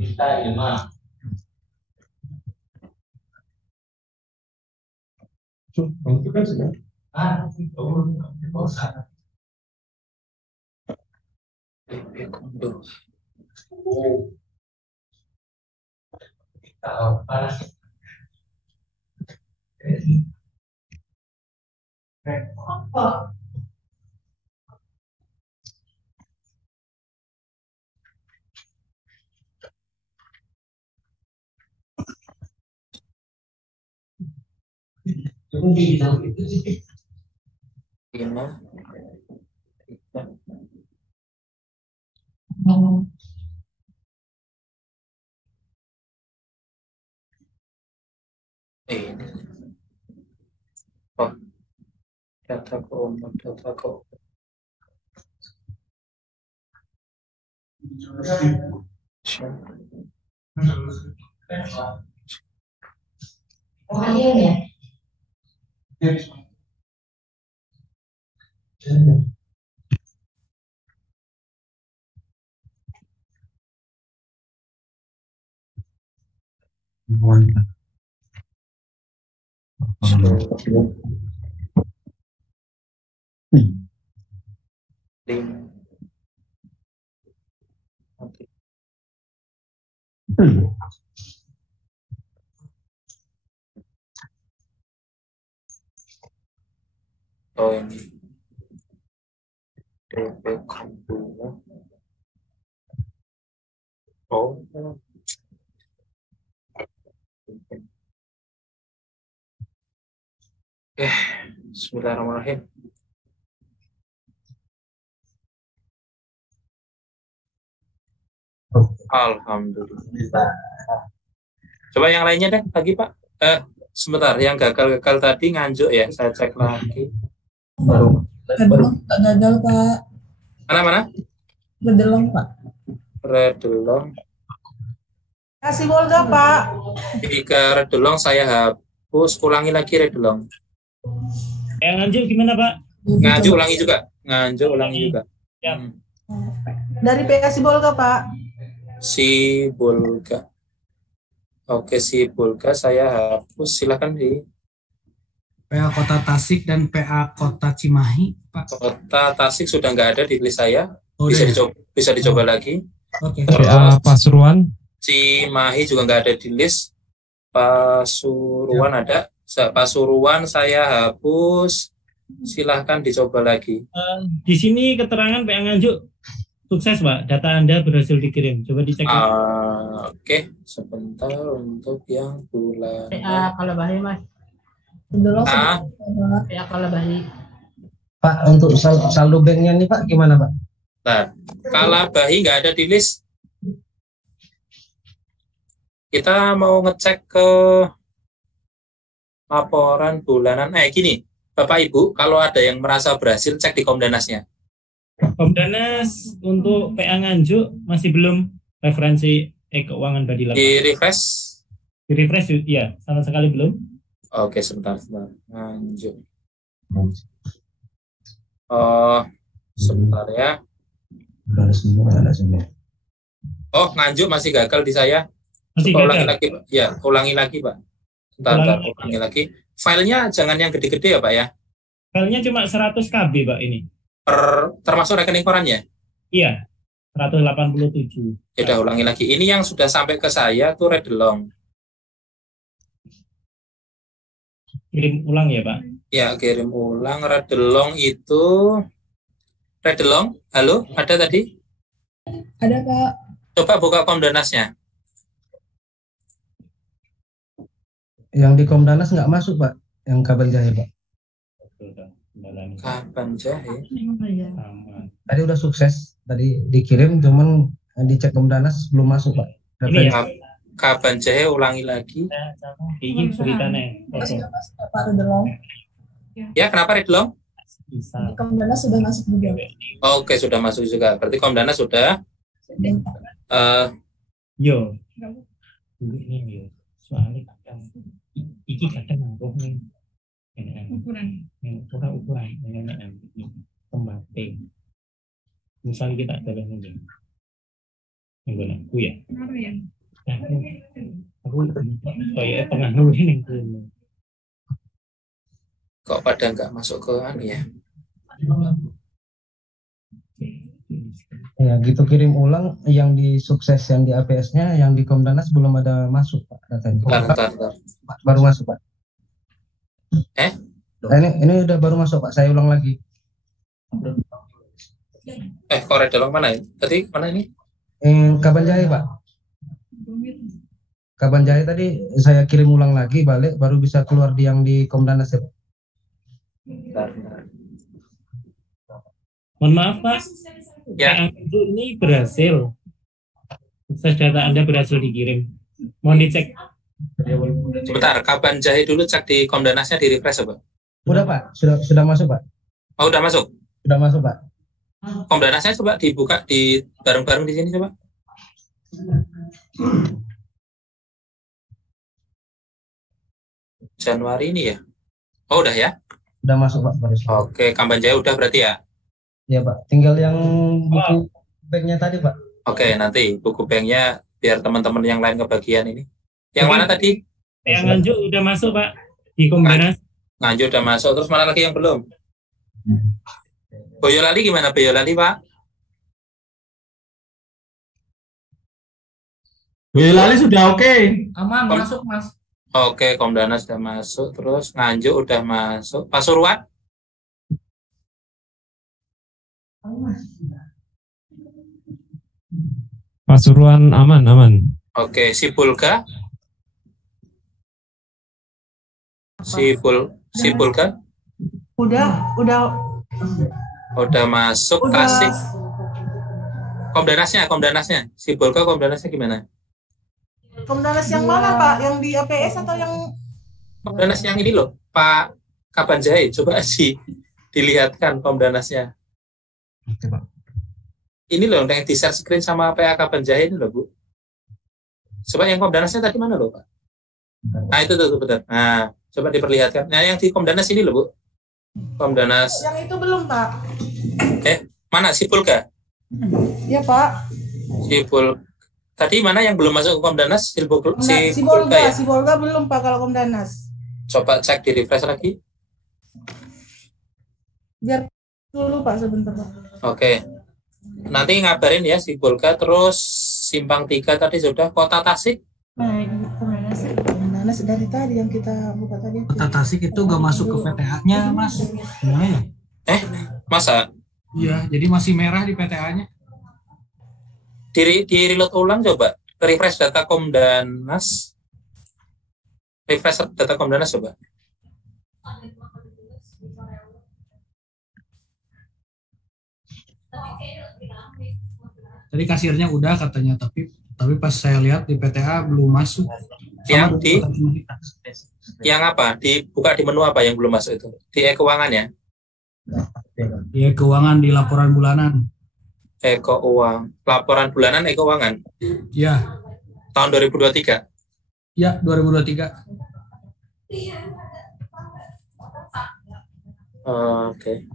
Kita lima. Itu kan sudah. Data kok. Oh ini DP kedua. Oh Bismillahirrahmanirrahim. Alhamdulillah. Coba yang lainnya deh lagi Pak. Sebentar, yang gagal tadi nganjuk ya, saya cek lagi. Baru gagal Pak. Mana? Redelong Pak. Redelong. Kasih Bolga Pak. Jika redelong saya hapus, ulangi lagi redelong. Yang nganjuk gimana Pak? Nganjuk ulangi juga. Nganjuk ulangi juga. Ya. Dari PA Sibolga Pak. Sibolga. Oke, Sibolga saya hapus. Silakan di PA Kota Tasik dan PA Kota Cimahi, Pak. Kota Tasik sudah nggak ada di list saya. Oh, Bisa dicoba lagi. Oke. PA Pasuruan. Cimahi juga nggak ada di list. Pasuruan ada. Pasuruan saya hapus. Silahkan dicoba lagi. Di sini keterangan PA Nganjuk sukses Pak. Data Anda berhasil dikirim. Coba dicek. Oke, sebentar untuk yang bulan. PA Kalabahi Mas. PA Kalabahi. Pak, untuk saldo banknya nih Pak gimana Pak? Nah, Kalabahi nggak ada di list. Kita mau ngecek ke laporan bulanan. Gini, Bapak Ibu, kalau ada yang merasa berhasil, cek di Komdanasnya. Komdanas untuk PA Nganjuk masih belum referensi keuangan Badila. Di refresh? Di refresh ya, sama sekali belum. Oke, sebentar. Nganjuk. Sebentar ya. Oh, Nganjuk masih gagal di saya. Masih ulangi gagal. lagi, Pak. Ya, ulangi lagi, Pak. Bentar, ulangi lagi. Filenya jangan yang gede-gede ya, Pak ya. Filenya cuma 100 KB, Pak ini. Termasuk rekening korannya? Iya, 187. Ya udah ulangi lagi. Ini yang sudah sampai ke saya tuh redelong. Kirim ulang ya, Pak. Ya, kirim ulang. Redelong itu Redelong, halo, ada tadi? Ada Pak. Coba buka Komdanasnya. Yang di Komdanas nggak masuk Pak, yang kabel jahe Pak. Kapan jahe? Tadi udah sukses, tadi dikirim, cuman dicek Komdanas belum masuk Pak. Ini ya? Kapan jahe ulangi lagi. Ini ceritanya. Pak Redelong. Ya, kenapa Redelong? bisa. Komdanas sudah masuk juga. Oke, sudah masuk juga. Berarti Komdanas sudah. Yo. Ini yo. Soalnya kadang iki kadang ngaruh nih. Ukuran. Ukuran. Tembate. Misalnya kita ada ini. Yang gue aku ya. Aku kayak pengaruh ini. Kok pada nggak masuk ke anu ya? Ya, gitu kirim ulang yang di sukses yang di APS-nya, yang di Komdanas belum ada masuk Pak datanya. Bentar. Baru masuk Pak. Ini udah baru masuk Pak. Saya ulang lagi. Korek dalam mana ya? Tadi mana ini? Kabanjaya Pak. Kabanjaya tadi saya kirim ulang lagi balik baru bisa keluar di yang di Komdanas ya Pak. Mohon maaf Pak. Ya. Ini berhasil. Sukses data Anda berhasil dikirim. Mohon dicek. Sebentar, kapan Jahe dulu cek di Komdanasnya di refresh Pak? Udah Pak, sudah masuk Pak. Oh, udah masuk. Sudah masuk Pak. Komdanasnya coba dibuka di bareng-bareng di sini coba. Januari ini ya? Oh, udah ya? Udah masuk Pak baru. Oke, Kamban Jaya udah berarti ya? Ya Pak, tinggal yang buku banknya tadi Pak. Oke, nanti buku banknya biar teman-teman yang lain kebagian ini. Yang mana tadi? Yang Nganjuk udah masuk Pak di Komdanas. Nganjuk udah masuk. Terus mana lagi yang belum? Boyolali gimana Boyolali Pak? Boyolali sudah oke. Aman, masuk Mas. Oke, Komdanas udah masuk. Terus Nganjuk udah masuk. Pasuruan? Pasuruan aman. Oke, Sipulga? Sipulga? Udah masuk. Tasik. Komdanasnya. Sipulga Komdanasnya gimana? Komdanas yang mana Pak? Yang di APS atau yang Komdanas yang ini loh, Pak Kabanjai. Coba dilihatkan Komdanasnya. Oke Pak. Ini loh yang di share screen sama PA Kabanjai ini loh Bu. Coba yang Komdanasnya tadi mana loh Pak? Nah itu tuh betul. Nah coba diperlihatkan. Nah yang di Komdanas ini loh Bu. Komdanas. yang itu belum Pak? Mana Sipulga? Iya Pak. Tadi mana yang belum masuk ke Komdanas? Sibolga belum Pak kalau Komdanas. Coba cek di refresh lagi. Biar dulu Pak sebentar Pak. Oke. Nanti ngabarin ya Sipulga, terus Simpang 3 tadi sudah. Kota Tasik. Nah, Komdanas dari tadi yang kita buka tadi. Kota Tasik itu gak masuk ke PTA-nya Mas. Gimana ya? Masa? Iya, jadi masih merah di PTA-nya. Di reload ulang coba. Refresh data Komdanas. Coba. Tadi kasirnya udah katanya, tapi pas saya lihat di PTA belum masuk. Yang apa? Dibuka di menu apa yang belum masuk itu? Di keuangan ya? Iya, keuangan di laporan bulanan. Keuangan. Laporan bulanan keuangan. Iya. Tahun 2023. Ya, 2023. Oke.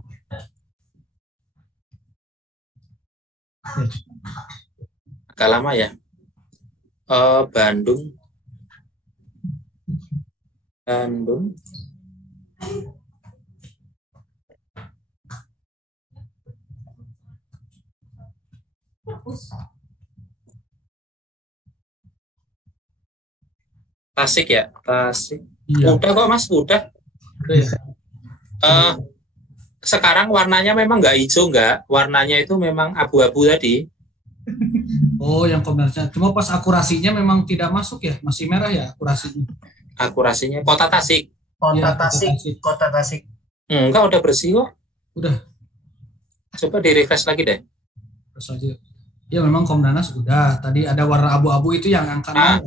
Agak lama ya. Bandung. Tasik ya, Tasik. Iya. Udah kok Mas, udah. Sekarang warnanya memang nggak hijau nggak, warnanya itu memang abu-abu tadi. Oh, yang komersial. Cuma pas akurasinya memang tidak masuk ya, masih merah ya akurasinya. Akurasinya Kota Tasik. Kota Tasik. Enggak, udah bersih kok. Udah. Coba di refresh lagi deh. Terus aja. Ya memang Komdanas udah. Tadi ada warna abu-abu itu yang angka 0.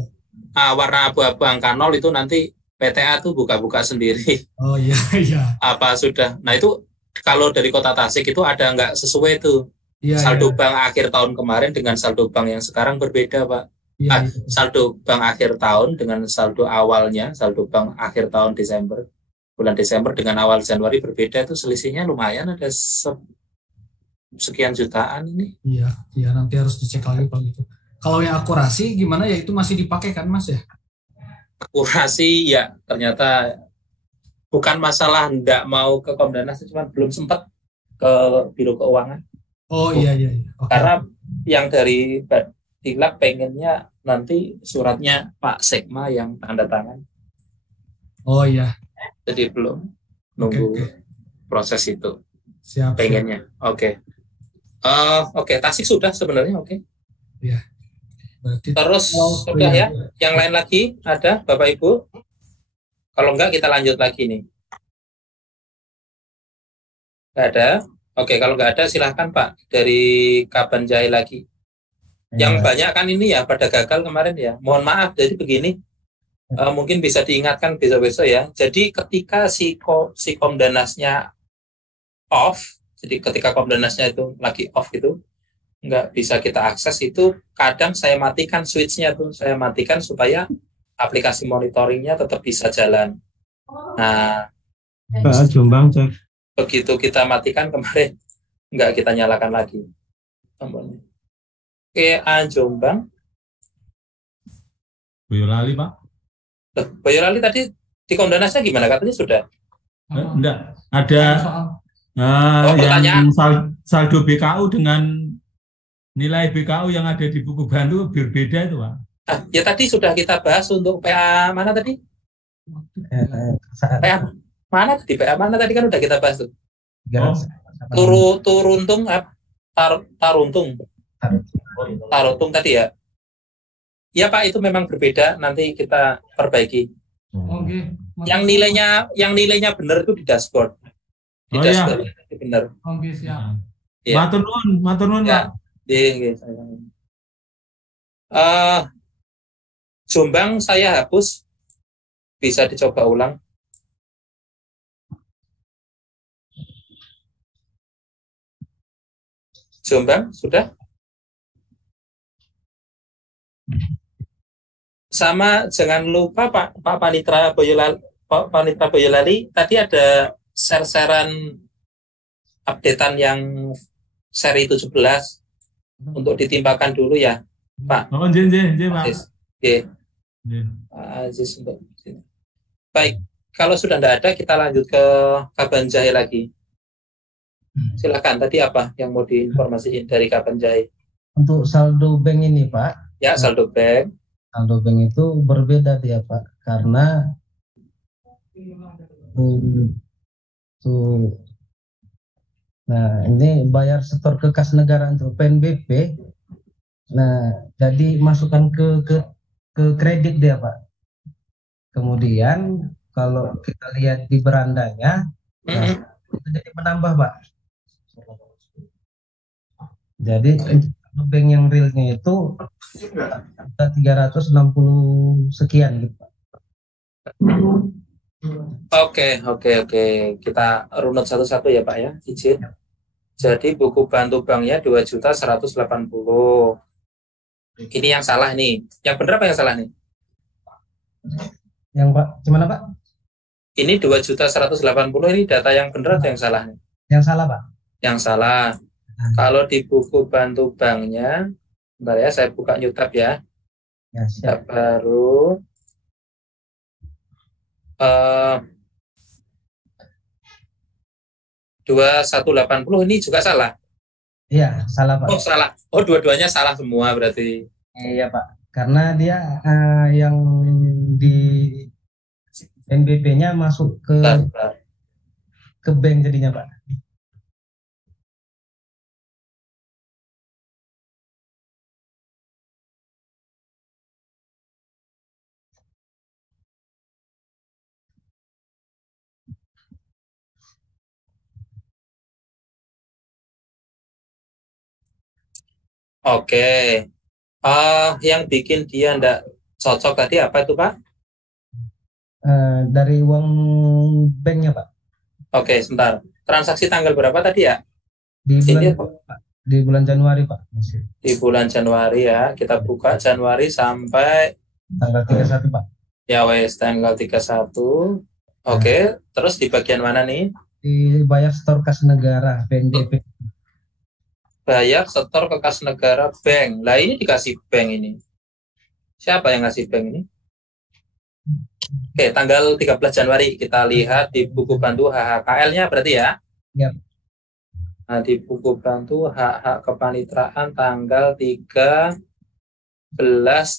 Warna abu-abu angka 0 itu nanti PTA tuh buka-buka sendiri. Oh iya. Apa sudah? Nah itu kalau dari Kota Tasik itu ada nggak sesuai tuh Iya, saldo iya, bank akhir tahun kemarin dengan saldo bank yang sekarang berbeda, Pak. iya, iya. Saldo bank akhir tahun dengan saldo awalnya, saldo bank akhir tahun bulan Desember dengan awal Januari berbeda, itu selisihnya lumayan, ada sekian jutaan ini. Iya, iya, nanti harus dicek lagi kalau gitu. Kalau yang akurasi gimana ya, itu masih dipakai kan Mas ya? Akurasi ya ternyata bukan masalah nggak mau ke Komdanas, cuma belum sempat ke Biro Keuangan. Oh iya, iya, iya. Oke. Karena yang dari Badilak pengennya nanti suratnya Pak Sekma yang tanda tangan. Oh iya. Jadi belum Oke, nunggu oke. proses itu Siap, siap. pengennya. Oke. Oke, Tasik sudah sebenarnya, oke. Berarti Terus oh, sudah iya. ya. Yang lain lagi ada Bapak Ibu? Kalau enggak kita lanjut lagi nih. Enggak ada? Oke, kalau enggak ada silahkan Pak dari Kabanjai lagi. Yang banyak kan ini ya pada gagal kemarin ya. Mohon maaf, jadi begini. Mungkin bisa diingatkan besok-besok ya. Jadi ketika si Komdanasnya off, jadi ketika Komdanasnya itu lagi off gitu, nggak bisa kita akses, itu kadang saya matikan switch-nya tuh, saya matikan supaya aplikasi monitoringnya tetap bisa jalan. Nah, Pak Jombang cek. begitu kita matikan kemarin, nggak kita nyalakan lagi tombolnya. Oke, Jombang. Boyolali Pak. Loh, Boyolali tadi di Komdanasnya gimana? Katanya sudah. Enggak, ada pertanyaan. yang saldo BKU dengan nilai BKU yang ada di buku bantu berbeda itu Pak. Ya tadi sudah kita bahas untuk PA mana tadi? PA mana tadi? PA mana tadi kan udah kita bahas tuh. Turuntung, Tarutung tadi ya. Ya Pak, itu memang berbeda, nanti kita perbaiki. Oke. Yang nilainya benar itu di dashboard. Di dashboard itu benar. Oke, siap. Ya. Matur nuwun Ya. Pak. Jombang saya hapus, bisa dicoba ulang. Jombang sudah. Sama jangan lupa Pak Panitra Boyolali tadi ada share-sharean updatean yang seri 17 untuk ditimpakan dulu ya Pak. Oh, nggih Pak. Aziz untuk sini. Baik, kalau sudah tidak ada kita lanjut ke Kabanjai lagi. Silakan, tadi apa yang mau diinformasikan dari Kabanjai? Untuk saldo bank ini Pak. Ya, saldo bank. Saldo bank itu berbeda dia Pak, karena nah ini bayar setor ke kas negara untuk PNBP. Nah, jadi masukkan ke kredit dia Pak. Kemudian kalau kita lihat di berandanya, nah, itu jadi menambah Pak. Jadi bank yang realnya itu 360 sekian gitu Pak. Oke. Kita runut satu-satu ya Pak ya, izin. Jadi buku bantu banknya 2.180. Ini yang salah nih. Yang benar apa yang salah nih? Yang Pak, gimana Pak? Ini 2.180 ini data yang benar atau yang salah nih? Yang salah Pak. Yang salah. Kalau di buku bantu banknya, bentar ya, saya buka new tab ya. Ya, siap. Tab baru. 2.180 ini juga salah. Iya, salah Pak. Oh, salah. Oh, dua-duanya salah semua berarti. Iya Pak, karena dia yang di NBP-nya masuk ke bank jadinya Pak. Oke. Yang bikin dia enggak cocok tadi apa itu Pak? Dari uang banknya Pak. Oke, sebentar. transaksi tanggal berapa tadi ya? Di bulan, Ini di bulan Januari Pak. Masih. di bulan Januari ya. Kita buka Januari sampai Tanggal 31 Pak. ya wes tanggal 31. Oke, terus di bagian mana nih? Dibayar setor kas negara PNBP. Bayar setor ke kas negara bank. Lah ini dikasih bank ini. Siapa yang ngasih bank ini? Oke, tanggal 13 Januari kita lihat di buku bantu HHKL-nya berarti ya. Ya. Nah, di buku bantu hak-hak kepanitraan tanggal 13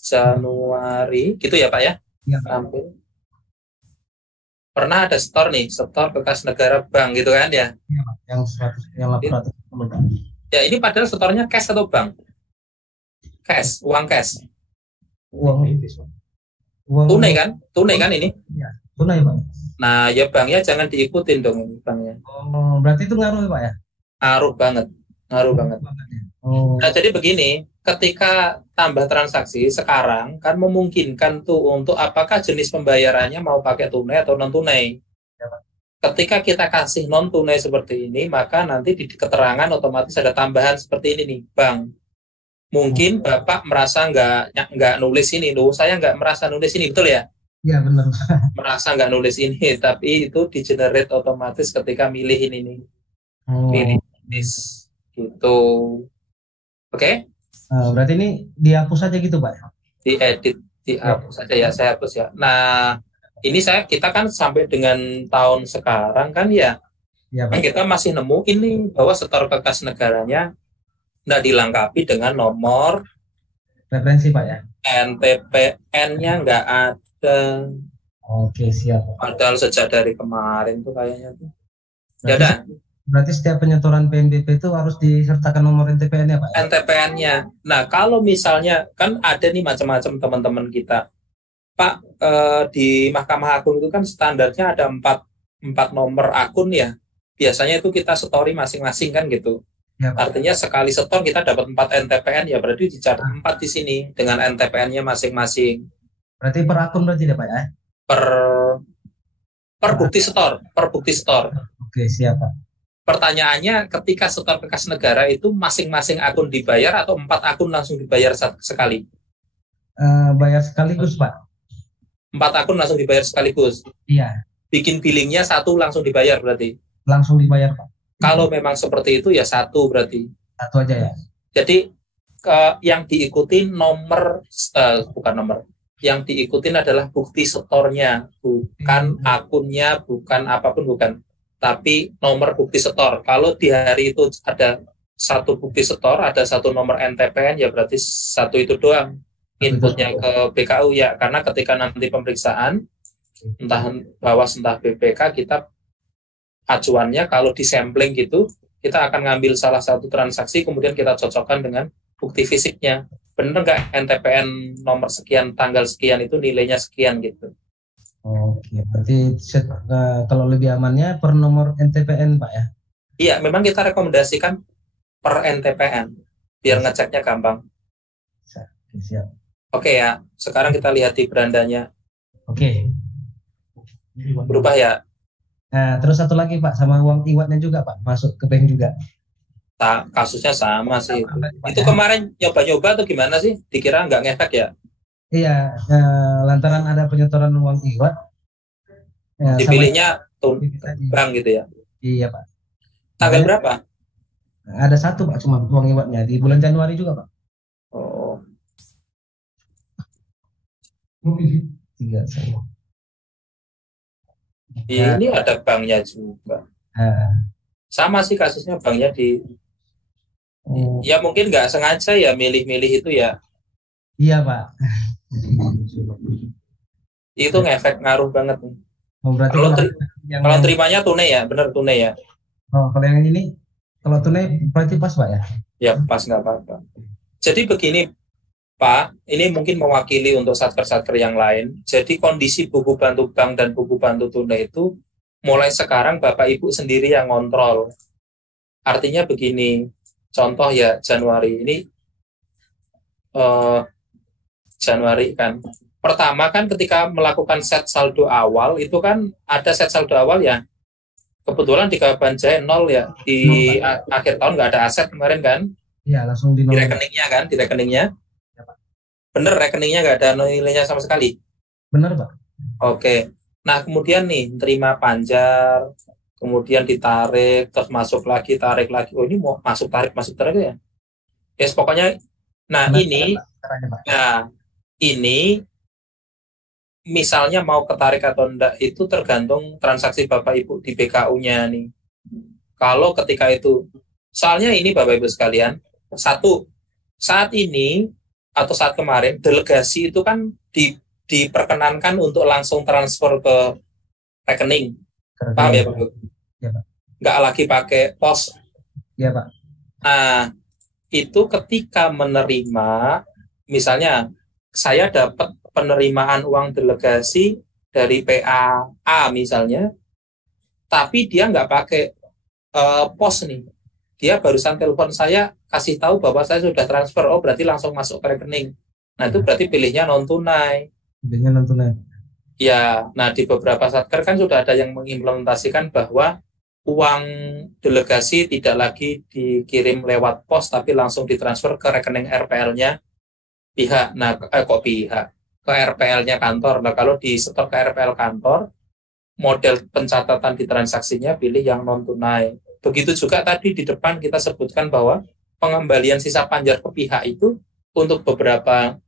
Januari. Gitu ya, Pak ya? Ya. Sampai. Pernah ada setor nih, setor ke kas negara bank gitu kan ya? Iya, Pak. Yang 100, yang 810 Pak. Ya, ini padahal setornya cash atau bank? Cash, uang cash. Uang Tunai kan? Tunai kan ini? tunai Pak. Nah, ya banknya jangan diikutin dong ini banknya. Oh, berarti itu ngaruh ya Pak ya? Ngaruh banget. Ngaruh banget. Oh, Nah, jadi begini, ketika tambah transaksi sekarang kan memungkinkan tuh untuk apakah jenis pembayarannya mau pakai tunai atau non tunai. Ketika kita kasih non tunai seperti ini, maka nanti di keterangan otomatis ada tambahan seperti ini nih, bank. Mungkin Bapak merasa nggak nulis ini, loh. Saya nggak merasa nulis ini, betul ya? iya benar. Merasa nggak nulis ini, tapi itu di generate otomatis ketika milih ini nih, Oh. milih this gitu. Oke? Berarti ini dihapus aja gitu Pak. Diedit, dihapus saja ya, saya hapus ya. Nah, ini kita kan sampai dengan tahun sekarang kan ya, Iya Pak. kita masih nemu ini bahwa setor ke kas negaranya nggak dilengkapi dengan nomor Referensi Pak ya. NTPN-nya nggak ada. Oke, siap. Padahal sejak dari kemarin tuh kayaknya tuh. Ya Berarti, udah, berarti setiap penyetoran PNBP itu harus disertakan nomor NTPN-nya Pak ya? NTPN-nya. Nah, kalau misalnya kan ada nih macam-macam teman-teman kita. Pak, di Mahkamah Agung itu kan standarnya ada 4 nomor akun ya. Biasanya itu kita setori masing-masing kan gitu. Ya, Pak. Artinya sekali setor kita dapat 4 NTPN ya, berarti dicatat 4 di sini dengan NTPN-nya masing-masing. Berarti per akun berarti ya Pak ya? Per bukti setor, per bukti setor. Oke, siap Pak. Pertanyaannya, ketika setor ke kas negara itu masing-masing akun dibayar atau 4 akun langsung dibayar sekali? Bayar sekaligus Pak. 4 akun langsung dibayar sekaligus. Iya, Bikin billingnya 1 langsung dibayar berarti. langsung dibayar Pak. Kalau memang seperti itu ya 1 berarti. Satu aja ya. Jadi yang diikuti bukan nomor. Yang diikutin adalah bukti setornya, bukan akunnya, bukan apapun, bukan. Tapi nomor bukti setor. Kalau di hari itu ada 1 bukti setor, ada 1 nomor NTPN, ya berarti 1 itu doang inputnya ke BKU ya. Karena ketika nanti pemeriksaan, entah Bawas entah BPK, kita acuannya kalau di sampling gitu, kita akan ngambil salah satu transaksi, kemudian kita cocokkan dengan bukti fisiknya. Bener nggak NTPN nomor sekian, tanggal sekian itu nilainya sekian gitu. Oke, berarti kalau lebih amannya per nomor NTPN Pak ya? Iya, memang kita rekomendasikan per NTPN, biar ngeceknya gampang. Oke, siap. Oke ya, sekarang kita lihat di berandanya. Oke. Berubah ya. Nah, terus satu lagi Pak, sama uang iwatnya juga Pak, masuk ke bank juga. Kasusnya sama sih. Pak, Itu ya? kemarin nyoba-nyoba atau gimana sih? Dikira nggak ngefek ya? Iya, lantaran ada penyetoran uang iwat. Ya, Dipilihnya sama- bank gitu ya. Iya Pak. Tanggal Makanya berapa? ada 1 Pak, cuma uang iwatnya di bulan Januari juga Pak. Oh, 3 saya. ini ada banknya juga. Sama sih kasusnya, banknya Oh, ya mungkin nggak sengaja ya milih-milih itu ya. iya Pak. Itu ngefek, ngaruh banget nih. Oh, berarti Kalau yang Kalau terimanya tunai ya, bener tunai ya. kalau yang ini kalau tunai berarti pas Pak ya? Ya pas, nggak apa-apa. Jadi begini Pak, ini mungkin mewakili untuk satker-satker yang lain. Jadi kondisi buku bantu bank dan buku bantu tunai itu mulai sekarang Bapak Ibu sendiri yang ngontrol. Artinya begini, contoh ya Januari ini, Januari kan. Pertama kan ketika melakukan set saldo awal, itu kan ada set saldo awal ya. kebetulan di Kabanjaya nol ya, di akhir tahun nggak ada aset kemarin kan, Iya, langsung di di nol. rekeningnya kan, di rekeningnya. Ya, Pak. Bener, rekeningnya nggak ada nilainya sama sekali. Benar, Pak. Oke. Nah, kemudian nih, terima panjar, kemudian ditarik, terus masuk lagi, tarik lagi. Oh, ini mau masuk tarik ya. Yes, pokoknya, nah ini, Caranya, Pak. nah ini misalnya mau ketarik atau enggak itu tergantung transaksi Bapak Ibu di BKU-nya nih. Kalau ketika itu, soalnya ini Bapak Ibu sekalian, satu, saat ini atau saat kemarin delegasi itu kan diperkenankan untuk langsung transfer ke rekening. Paham ya Pak? Ya, Pak. Nggak lagi pakai pos. Iya, Pak. Nah, itu ketika menerima, misalnya saya dapat penerimaan uang delegasi dari PA misalnya, tapi dia nggak pakai pos nih. Dia barusan telepon saya, kasih tahu bahwa saya sudah transfer, oh berarti langsung masuk ke rekening. Nah itu berarti pilihnya non tunai. Pilihnya non tunai. Ya, nah di beberapa satker kan sudah ada yang mengimplementasikan bahwa uang delegasi tidak lagi dikirim lewat pos, tapi langsung ditransfer ke rekening RPL-nya pihak. Nah, kok pihak? Ke RPL-nya kantor. Nah, kalau di setor ke RPL kantor, model pencatatan di transaksinya pilih yang non-tunai. Begitu juga tadi di depan kita sebutkan bahwa pengembalian sisa panjar ke pihak itu untuk beberapa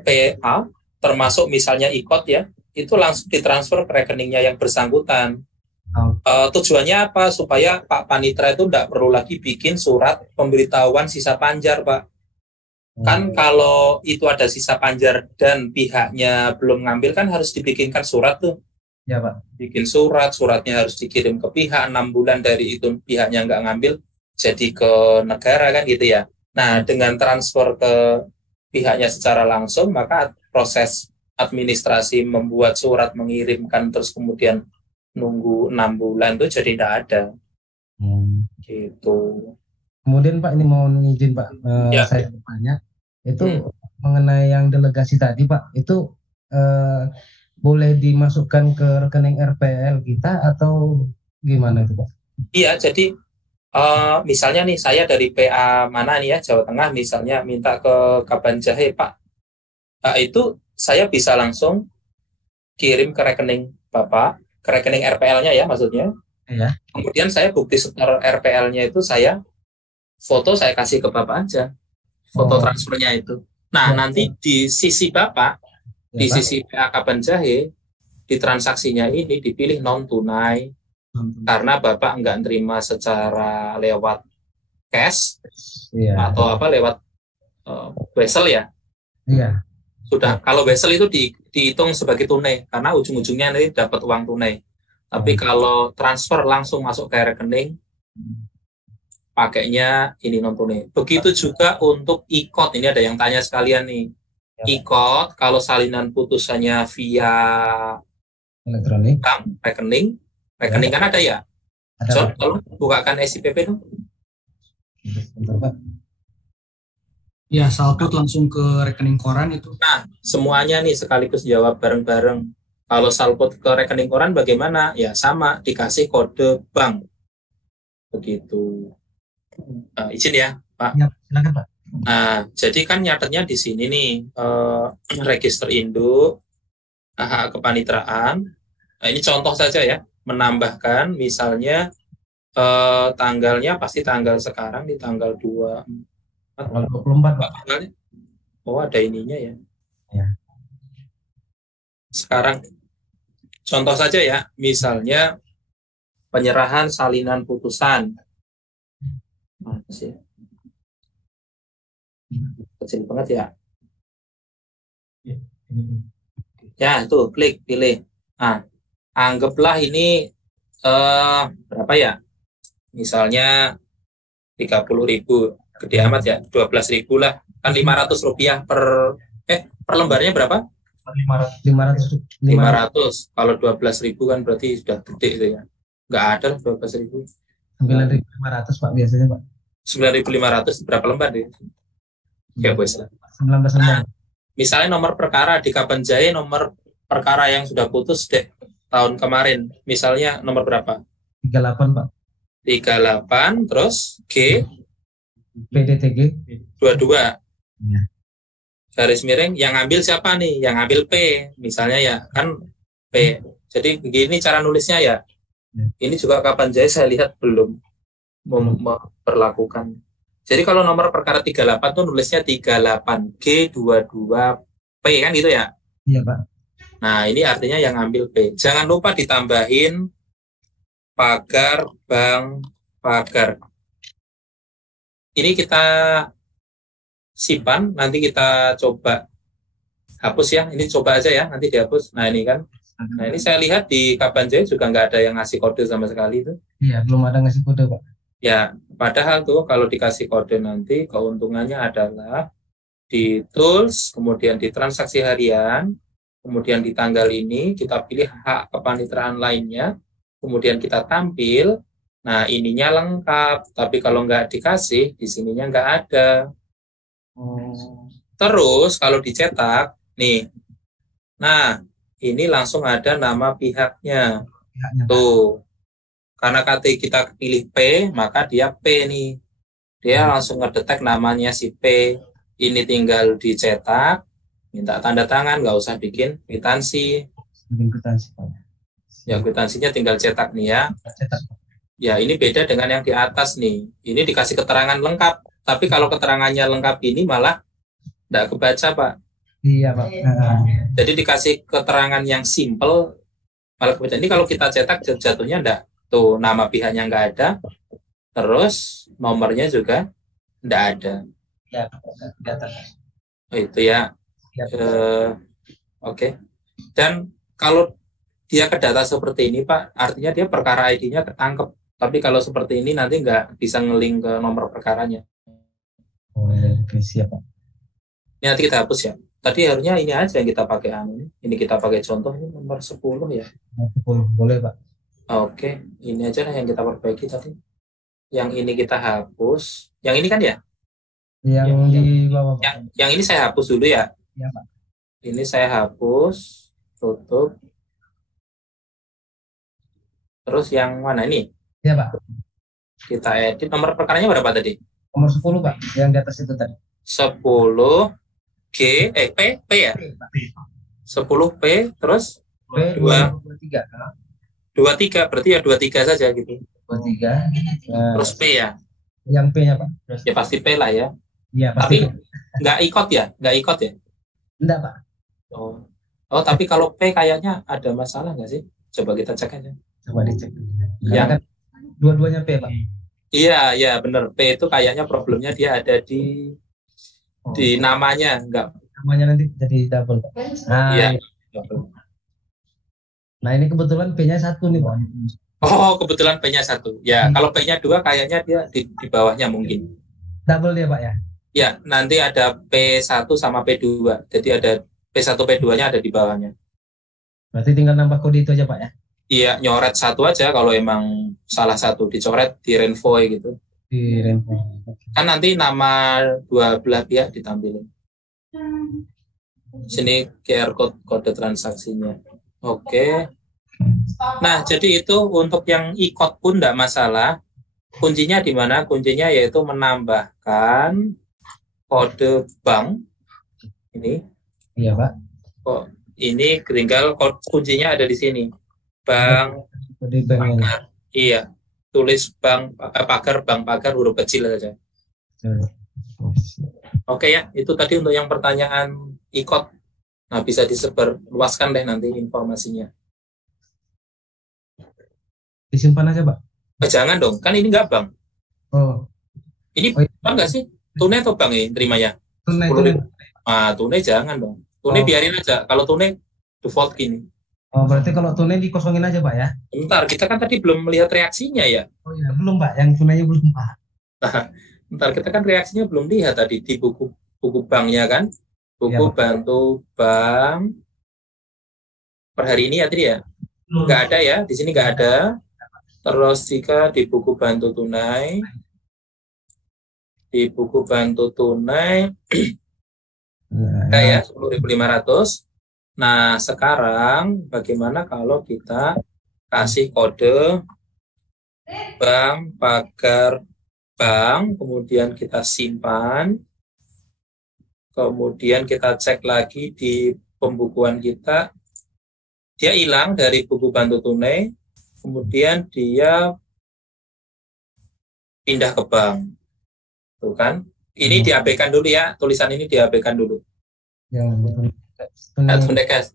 PA, termasuk misalnya IKOT ya, itu langsung ditransfer ke rekeningnya yang bersangkutan. Tujuannya apa? Supaya Pak Panitra itu tidak perlu lagi bikin surat pemberitahuan sisa panjar, Pak. Kan kalau itu ada sisa panjar dan pihaknya belum ngambil kan harus dibikinkan surat tuh. Ya, Pak. Bikin suratnya harus dikirim ke pihak, 6 bulan dari itu pihaknya nggak ngambil, jadi ke negara kan gitu ya. Nah, dengan transfer ke pihaknya secara langsung, maka proses administrasi membuat surat, mengirimkan, terus kemudian nunggu 6 bulan itu jadi tidak ada. Gitu. Kemudian Pak, ini mau izin Pak, Ya. saya bertanya, itu mengenai yang delegasi tadi Pak, itu boleh dimasukkan ke rekening RPL kita atau gimana itu Pak? Iya, jadi misalnya nih saya dari PA mana nih ya, Jawa Tengah misalnya minta ke Kabanjahe Pak, itu saya bisa langsung kirim ke rekening Bapak, ke rekening RPL-nya ya maksudnya. Iya. Kemudian saya bukti setor RPL-nya itu saya foto, saya kasih ke Bapak aja, foto transfernya itu. Nah, nanti di sisi Bapak, di sisi PA Kabanjahe, di transaksinya ini dipilih non-tunai, karena Bapak nggak terima secara lewat cash, atau apa lewat wesel ya. Iya. Sudah, kalau wesel itu dihitung sebagai tunai, karena ujung-ujungnya nanti dapat uang tunai. Tapi kalau transfer langsung masuk ke rekening, pakainya ini non tunai. Begitu juga untuk IKOT. Ini ada yang tanya sekalian nih. IKOT kalau salinan putusannya via elektronik, bank, rekening kan ada ya. So, tolong bukakan SIPP dong. Ya, salput langsung ke rekening koran itu. Nah, semuanya nih sekaligus jawab bareng-bareng. Kalau salput ke rekening koran bagaimana? Ya sama, dikasih kode bank. Begitu. Izin ya, Pak. Ya, silakan Pak. Nah, jadi kan nyatetnya di sini nih, register induk, hak kepanitraan. Nah, ini contoh saja ya, menambahkan misalnya tanggalnya pasti tanggal sekarang di tanggal 24 Pak. Tanggalnya. Oh, ada ininya ya. Ya. Sekarang contoh saja ya, misalnya penyerahan salinan putusan. Kecil banget ya. Ya, itu klik pilih. Nah, anggaplah ini berapa ya? Misalnya 30.000, gede amat ya, 12.000 lah. Kan 500 rupiah per lembarnya berapa? 500. Kalau 12.000 kan berarti sudah gede itu ya. Nggak ada 12.000. 9.500 Pak biasanya Pak. 9.500 berapa lembar deh? Ya bos. 19 lembar. Misalnya nomor perkara di Kabanjahe, nomor perkara yang sudah putus dek tahun kemarin. Misalnya nomor berapa? 38 Pak. 38 terus G PDTG 22. Ya. Garis miring yang ngambil siapa nih? Yang ngambil P. Misalnya ya kan P. Jadi begini cara nulisnya ya. Ya. Ini juga kapan jaya saya lihat belum memperlakukan. Jadi kalau nomor perkara 38 tuh nulisnya 38 G22 P kan gitu ya. Iya Pak. Nah, ini artinya yang ngambil P. Jangan lupa ditambahin pagar, bank, pagar. Ini kita simpan, nanti kita coba hapus ya. Ini coba aja ya, nanti dihapus. Nah, ini kan. Nah, ini saya lihat di Kabanjaya juga nggak ada yang ngasih kode sama sekali itu. Iya, belum ada ngasih kode Pak. Ya, padahal tuh kalau dikasih kode nanti keuntungannya adalah di tools, kemudian di transaksi harian, kemudian di tanggal ini kita pilih hak kepanitraan lainnya, kemudian kita tampil. Nah, ininya lengkap, tapi kalau nggak dikasih, di sininya nggak ada. Terus kalau dicetak, nih, nah ini langsung ada nama pihaknya. Pihaknya, Pak. Tuh, karena kita pilih P, maka dia P nih. Dia langsung ngedetek namanya si P. Ini tinggal dicetak, minta tanda tangan, nggak usah bikin kwitansi. Bikin kwitansi Pak. Ya, kwitansinya tinggal cetak nih ya. Cetak. Ya, ini beda dengan yang di atas nih. Ini dikasih keterangan lengkap. Tapi kalau keterangannya lengkap ini malah nggak kebaca, Pak. Iya Pak. Jadi dikasih keterangan yang simple, malah kebaca. Ini kalau kita cetak jatuhnya enggak. Tuh, nama pihaknya nggak ada. Terus nomornya juga nggak ada. Ya, di atas. Oh, itu ya. Ya. Oke. Dan kalau dia ke data seperti ini, Pak, artinya dia perkara ID-nya ketangkep. Tapi kalau seperti ini nanti nggak bisa nge-link ke nomor perkaranya. Oke, siap Pak. Ini nanti kita hapus ya. Tadi harusnya ini aja yang kita pakai ini kita pakai contoh ini nomor 10 ya. 10 boleh Pak. Oke, ini aja lah yang kita perbaiki tadi. Yang ini kita hapus. Yang ini kan ya? Yang di bawah Pak. Yang ini saya hapus dulu ya. Iya Pak. Ini saya hapus, tutup. Terus yang mana ini? Iya Pak. Kita edit. Nomor perkaranya berapa tadi? Nomor 10 Pak, yang di atas itu tadi. 10 G P ya? 10 P terus P 23. 23 berarti ya 23 saja gitu. 23. Nah, Terus P ya. yang P-nya Pak. Ya pasti P lah ya. Iya, Tapi pasti. nggak ikut ya? Nggak ikut ya? Enggak Pak. Oh, tapi kalau P kayaknya ada masalah nggak sih? Coba kita cek aja. Coba dicek. Yang Kan dua-duanya P Pak. iya benar. P itu kayaknya problemnya dia ada di namanya, enggak. Namanya nanti jadi double Pak. Nah, Iya. nah ini kebetulan P-nya 1 nih Pak. Oh, kebetulan P-nya 1. Ya, kalau P-nya 2 kayaknya dia di bawahnya mungkin. Double dia Pak ya. Ya, nanti ada P1 sama P2. Jadi ada P1 P2-nya ada di bawahnya. Berarti tinggal nambah kode itu aja Pak ya. Iya, nyoret satu aja kalau emang salah satu dicoret di Renvoy gitu. Di Renvo. Kan nanti nama dua belah pihak ditampilin. Sini QR code kode transaksinya. Oke. Nah, jadi itu untuk yang ikut pun tidak masalah. Kuncinya di mana? Kuncinya yaitu menambahkan kode bank. Ini. Iya Pak. Oh, ini tinggal kuncinya ada di sini. Bank. Kode bank ini. Iya. Tulis bank pagar huruf kecil saja. Oke ya, itu tadi untuk yang pertanyaan ikut. Nah, bisa disebar luaskan deh nanti informasinya. Disimpan aja Pak. Jangan dong, kan ini nggak bank. Oh. Ini Oh, iya. bank nggak sih? Tunai atau bank ini terimanya? Tunai. 10.000. Ah, tunai jangan dong. Tunai Oh. biarin aja. Kalau tunai default gini. Oh, berarti kalau tunai dikosongin aja Pak ya. Bentar, kita kan tadi belum melihat reaksinya ya. Oh iya, belum Pak. Yang tunainya belum Pak. Bentar, kita kan reaksinya belum lihat tadi di buku banknya kan. Buku Iya, Pak. bantu bank per hari ini ya tadi ya. Nggak ada ya, di sini nggak ada. Terus jika di buku bantu tunai, ada ya 10.500. Nah, sekarang bagaimana kalau kita kasih kode bank, pagar bank, kemudian kita simpan, kemudian kita cek lagi di pembukuan kita, dia hilang dari buku bantu tunai, kemudian dia pindah ke bank. Tuh kan? Ini diabaikan dulu ya, tulisan ini diabaikan dulu. Yang Tunai cash.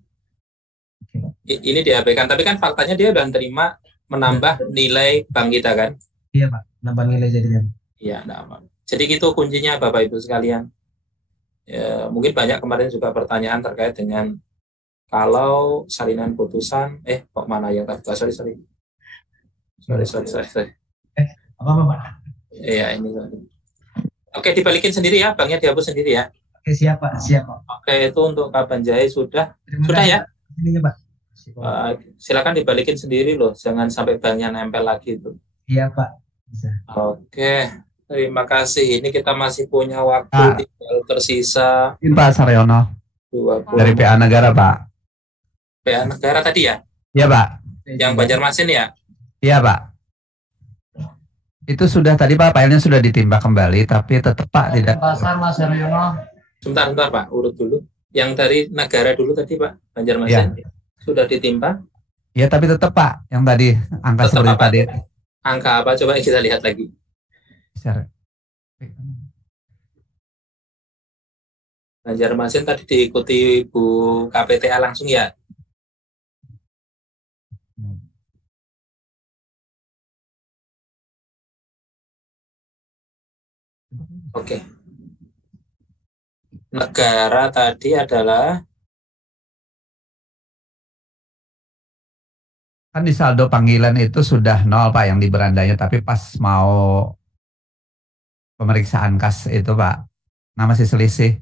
Ini diabaikan, tapi kan faktanya dia udah terima menambah nilai bank kita kan? Iya Pak, nambah nilai jadinya. Iya, nah, jadi gitu kuncinya Bapak Ibu sekalian. Ya, mungkin banyak kemarin juga pertanyaan terkait dengan kalau salinan putusan, kok mana yang tadi? Sorry. Apa Pak? Iya, ini. Oke, dibalikin sendiri ya, banknya dihapus sendiri ya. Oke, siap Pak. Oke, itu untuk Kabanjai sudah. Sudah ya? Ini Pak. Silakan dibalikin sendiri loh, jangan sampai banknya nempel lagi itu. Iya Pak. Bisa. Oke, terima kasih. Ini kita masih punya waktu tinggal tersisa Pak Saryono 20. dari PA Negara, Pak. PA Negara tadi ya? Iya, Pak. Yang Banjarmasin ya? Iya, Pak. Itu sudah tadi Pak, filenya sudah ditimpa kembali, tapi tetap Pak tidak. Pasar Mas Haryono. Sebentar Pak, urut dulu. Yang dari negara dulu tadi Pak, Banjarmasin. Ya. Sudah ditimpa? Iya, tapi tetap Pak, yang tadi angka tetap seperti apa? tadi. Angka apa? Coba kita lihat lagi. Banjarmasin tadi diikuti Bu KPTA langsung ya? Oke. Negara tadi adalah kan di saldo panggilan itu sudah 0 Pak yang di berandanya, tapi pas mau pemeriksaan kas itu Pak, nah masih selisih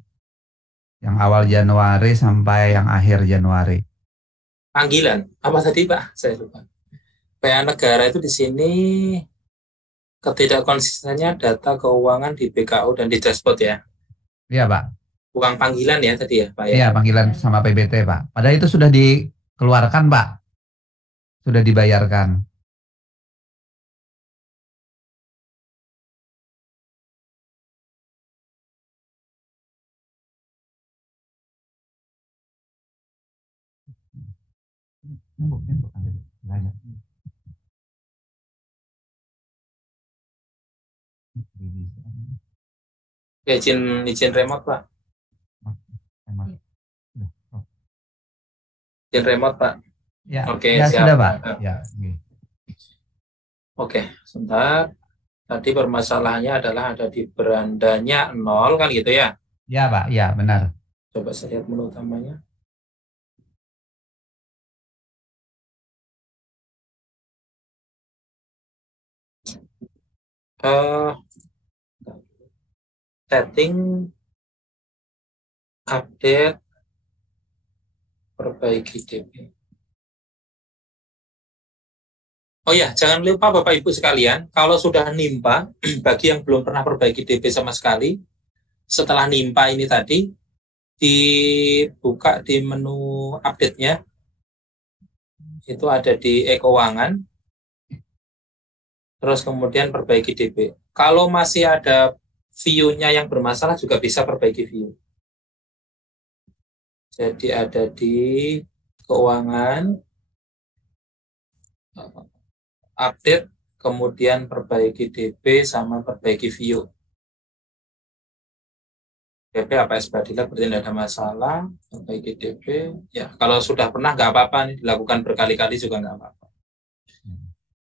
yang awal Januari sampai yang akhir Januari. Panggilan apa tadi Pak? Saya lupa. PA Negara itu di sini ketidakkonsistennya data keuangan di BKU dan di dashboard ya? Iya Pak. Uang panggilan ya tadi ya Pak? Iya, panggilan sama PBT Pak. Padahal itu sudah dikeluarkan Pak. Sudah dibayarkan. Izin remote Pak. Izin remote Pak. Ya, Oke, ya siap. Sudah Pak. Ya. Oke, sebentar. Tadi permasalahannya adalah ada di berandanya 0 kan gitu ya? Ya Pak, ya benar. Coba saya lihat menu utamanya. Setting, update, perbaiki DP. Oh ya, jangan lupa Bapak Ibu sekalian, kalau sudah nimpa, bagi yang belum pernah perbaiki DP sama sekali, setelah nimpa ini tadi, dibuka di menu update-nya, itu ada di e-keuangan, terus kemudian perbaiki DP. Kalau masih ada view-nya yang bermasalah juga bisa perbaiki view. Jadi ada di keuangan, update, kemudian perbaiki DP sama perbaiki view. DP apa Badila berarti tidak ada masalah, perbaiki DP. Ya, kalau sudah pernah nggak apa-apa, nih dilakukan berkali-kali juga nggak apa-apa.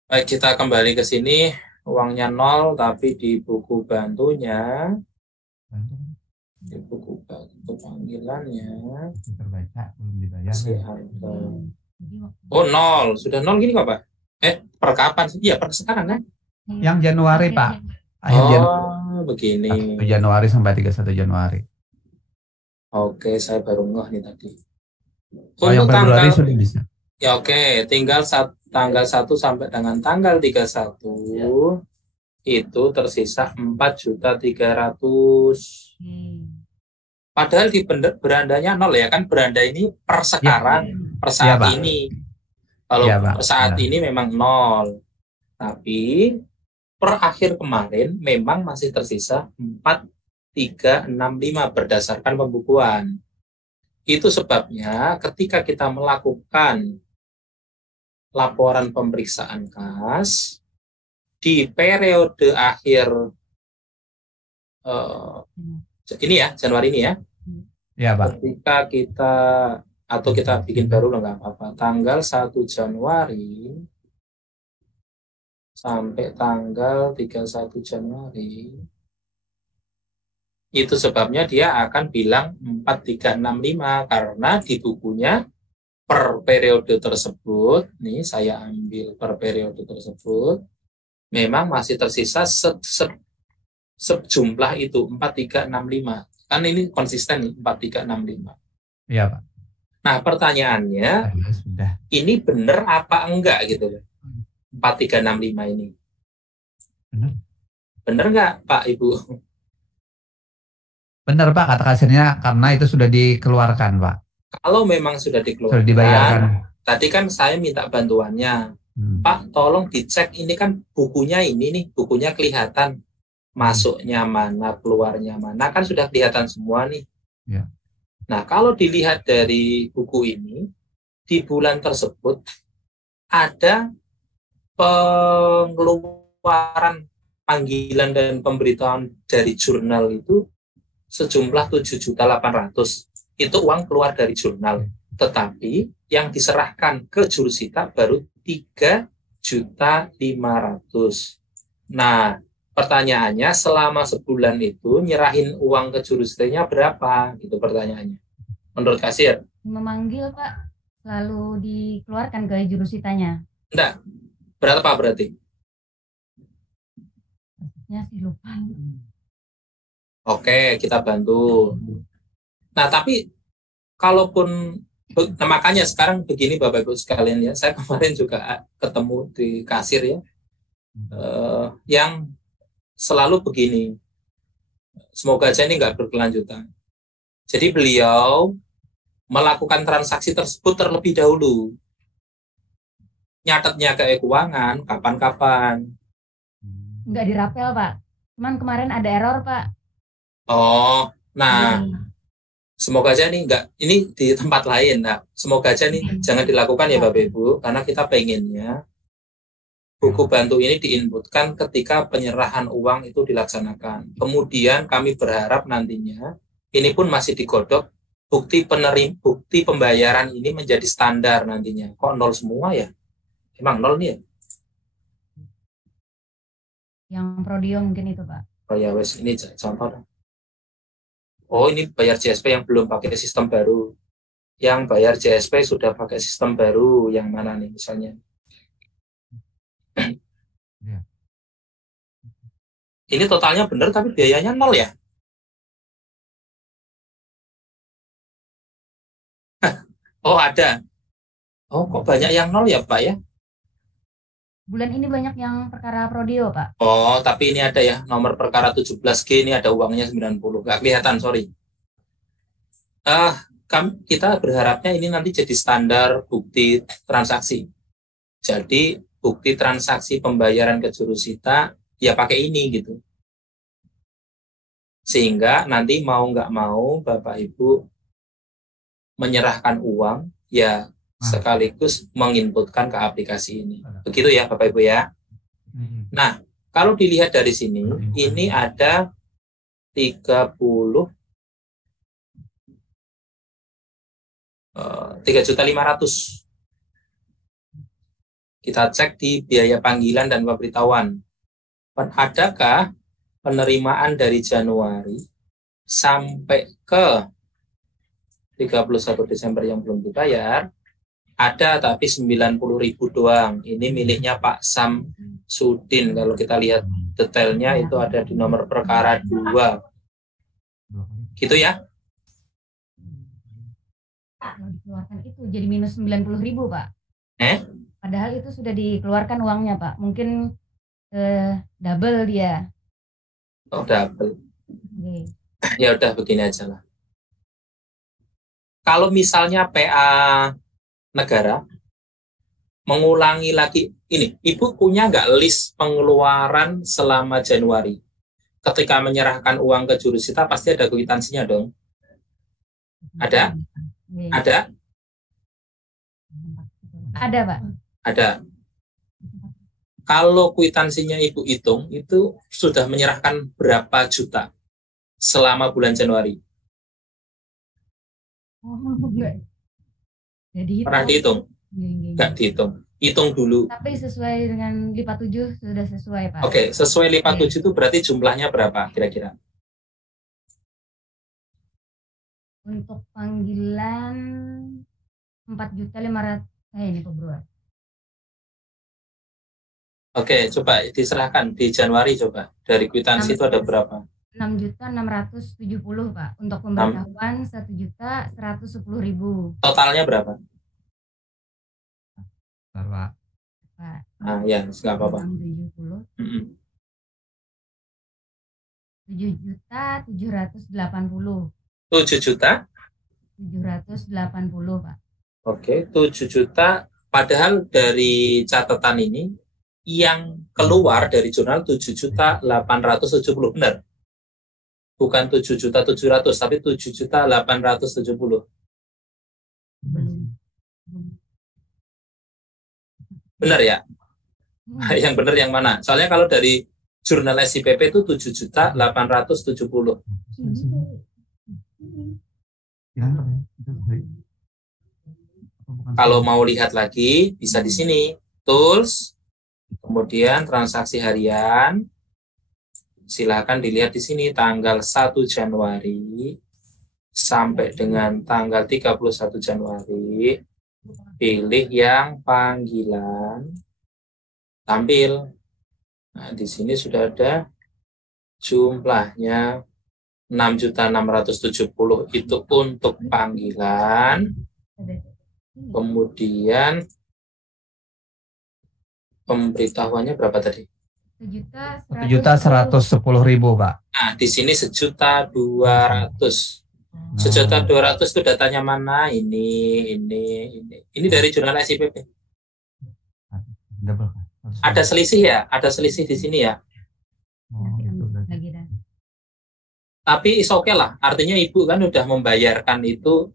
Baik, kita kembali ke sini. Uangnya 0, tapi di buku bantunya, di buku bantu panggilannya masih ada. Oh 0, sudah 0 gini kok Pak? Per kapan sih? Iya, per sekarang kan? Yang Januari Pak. Akhir Januari. Begini. 1 Januari sampai 31 Januari. Oke, saya baru ngeh nih tadi. Oh, yang Februari sudah bisa. Ya oke, tinggal tanggal 1 sampai dengan tanggal 31 ya. Itu tersisa 4.300.000. Padahal di berandanya nol ya kan, beranda ini per sekarang, per saat Pak. ini. Kalau Iya, Pak. per saat Benar. ini memang nol. Tapi per akhir kemarin memang masih tersisa 4.365 berdasarkan pembukuan. Itu sebabnya ketika kita melakukan laporan pemeriksaan kas di periode akhir ini ya, Januari ini ya. Iya, Pak. Ketika kita atau kita bikin baru nggak apa-apa. Tanggal 1 Januari sampai tanggal 31 Januari. Itu sebabnya dia akan bilang 4.365 karena di bukunya per periode tersebut, nih saya ambil per periode tersebut, memang masih tersisa sejumlah itu 4.365. Kan ini konsisten nih 4.365. Iya, Pak. Nah, pertanyaannya Sudah. ini benar apa enggak gitu loh. 4.365 ini. Benar. Benar enggak, Pak Ibu? Benar, Pak, kata kasirnya karena itu sudah dikeluarkan, Pak. Kalau memang sudah dikeluarkan, Sudah dibayarkan. tadi kan saya minta bantuannya. Pak, tolong dicek ini kan bukunya ini nih, bukunya kelihatan masuknya mana, keluarnya mana, kan sudah kelihatan semua nih. Ya. Nah, kalau dilihat dari buku ini, di bulan tersebut ada pengeluaran panggilan dan pemberitahuan dari jurnal itu sejumlah 7.800.000. Itu uang keluar dari jurnal. Tetapi yang diserahkan ke jurusita baru 3.500.000. Nah, pertanyaannya selama sebulan itu nyerahin uang ke jurusitanya berapa? Itu pertanyaannya. Menurut kasir. Memanggil, Pak, lalu dikeluarkan ke jurusitanya. Enggak. Berapa berarti? Ya sih lupa. Oke, kita bantu. Nah, tapi kalaupun makanya sekarang begini Bapak Ibu sekalian ya, saya kemarin juga ketemu di kasir ya, yang selalu begini, semoga aja ini nggak berkelanjutan. Jadi beliau melakukan transaksi tersebut terlebih dahulu, nyatetnya ke keuangan kapan-kapan. Nggak dirapel, Pak. Cuman kemarin ada error, Pak. Oh, nah, semoga aja nih ini di tempat lain. Nah, semoga aja nih jangan dilakukan ya Bapak Ibu, karena kita pengennya buku bantu ini diinputkan ketika penyerahan uang itu dilaksanakan. Kemudian kami berharap nantinya ini pun masih digodok bukti pembayaran ini menjadi standar nantinya. Kok nol semua ya? Emang nol nih ya? Yang Prodio mungkin itu, Pak. Oh ya wes, ini contoh. Oh, ini bayar JSP yang belum pakai sistem baru. Yang bayar JSP sudah pakai sistem baru, yang mana nih misalnya? Ya. Ini totalnya benar tapi biayanya nol ya? Oh, ada. Oh, kok banyak yang nol ya, Pak ya? Bulan ini banyak yang perkara Prodio, Pak. Oh, tapi ini ada ya, nomor perkara 17G ini ada uangnya 90. Nggak kelihatan, sorry. Kita berharapnya ini nanti jadi standar bukti transaksi. Jadi, bukti transaksi pembayaran ke jurusita, ya pakai ini gitu. Sehingga nanti mau nggak mau, Bapak Ibu menyerahkan uang, ya sekaligus menginputkan ke aplikasi ini. Begitu ya Bapak Ibu ya. Nah, kalau dilihat dari sini, ini ada 3.500.000. Kita cek di biaya panggilan dan pemberitahuan. Adakah penerimaan dari Januari sampai ke 31 Desember yang belum dibayar? Ada, tapi 90.000 doang. Ini miliknya Pak Samsudin. Kalau kita lihat detailnya itu ada di nomor perkara 2. Gitu ya? Kalau dikeluarkan itu jadi minus 90.000, Pak. Padahal itu sudah dikeluarkan uangnya, Pak. Mungkin double dia. Oh, double. Okay. Ya udah begini aja lah. Kalau misalnya PA negara mengulangi lagi, ini, Ibu punya nggak list pengeluaran selama Januari? Ketika menyerahkan uang ke jurusita pasti ada kwitansinya dong. Ada? Ada? Ada, Pak. Ada. Kalau kwitansinya Ibu hitung, itu sudah menyerahkan berapa juta selama bulan Januari? Oh, enggak. Jadi Pernah dihitung? Enggak dihitung. Hitung dulu. Tapi sesuai dengan lipat 7 sudah sesuai, Pak. Oke, sesuai lipat 7 itu berarti jumlahnya berapa kira-kira? Untuk panggilan 4.500.000 ini Februari. Oke, coba diserahkan di Januari coba. Dari kwitansi itu ada berapa? 6.670.000, Pak. Untuk pemberitahuan 1.110.000. Totalnya berapa? Pak. Nah, ya, nggak apa-apa. 670. 7.780.000. 7 juta? 780, Pak. Oke, 7 juta. Padahal dari catatan ini, yang keluar dari jurnal 7.870, benar? Bukan 7.700.000, tapi 7.870. Benar ya? Yang benar yang mana? Soalnya kalau dari jurnal SIPP itu 7.870. Kalau mau lihat lagi, bisa di sini. Tools, kemudian transaksi harian. Silahkan dilihat di sini tanggal 1 Januari sampai dengan tanggal 31 Januari. Pilih yang panggilan, tampil. Nah, di sini sudah ada jumlahnya 6.670 itu untuk panggilan. Kemudian pemberitahuannya berapa tadi? 1.110.000, Pak. Nah, di sini 1.200.000. 1.200.000 itu datanya mana? Ini dari jurnal SIPP. Ada selisih ya? Ada selisih di sini ya? Tapi is oke lah. Artinya Ibu kan udah membayarkan itu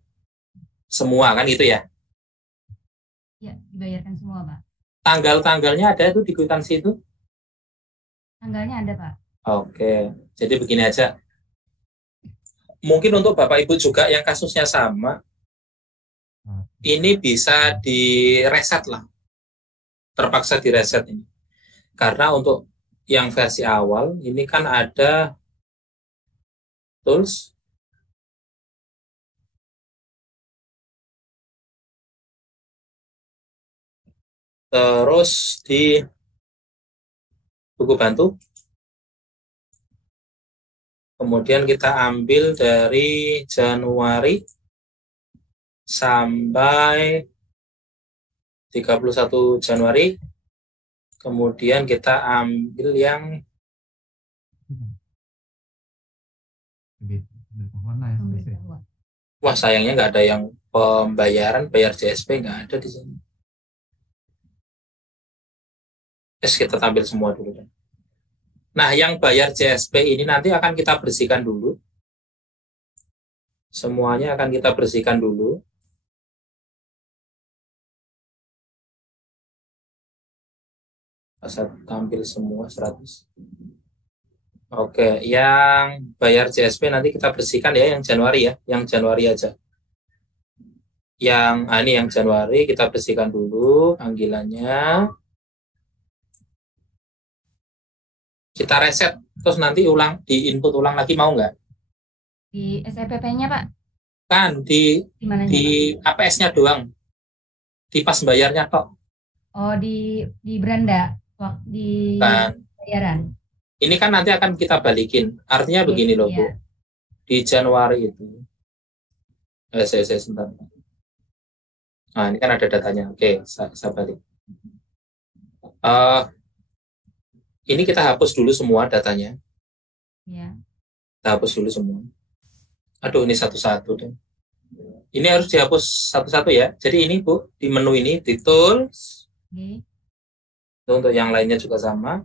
semua kan itu ya? Ya, dibayarkan semua, Pak. Tanggal-tanggalnya ada itu di kwitansi itu? Tanggalnya ada, Pak. Oke, jadi begini aja. Mungkin untuk Bapak Ibu juga yang kasusnya sama, ini bisa direset lah. Terpaksa direset ini. Karena untuk yang versi awal, ini kan ada tools, terus di buku bantu, kemudian kita ambil dari Januari sampai 31 Januari, kemudian kita ambil yang wah sayangnya nggak ada yang pembayaran, bayar JSP nggak ada di sini. Kita tampil semua dulu. Nah, yang bayar JSP ini nanti akan kita bersihkan dulu. Semuanya akan kita bersihkan dulu. Saya tampil semua 100. Oke, yang bayar JSP nanti kita bersihkan ya, yang Januari ya, yang Januari aja. Ini yang Januari kita bersihkan dulu panggilannya. Kita reset, terus nanti di input ulang lagi, mau nggak? Di SIPP-nya, Pak? Kan, di APS-nya doang. Di pas bayarnya kok. Oh, di beranda, di kan. bayaran. Ini kan nanti akan kita balikin. Artinya begini loh, Bu. Di Januari itu. Saya sebentar. Nah, ini kan ada datanya. Oke, saya balik. Ini kita hapus dulu semua datanya. Ya. Kita hapus dulu semua. Aduh, ini satu-satu deh. Ini harus dihapus satu-satu ya. Jadi ini Bu, di menu ini di tools. Untuk yang lainnya juga sama.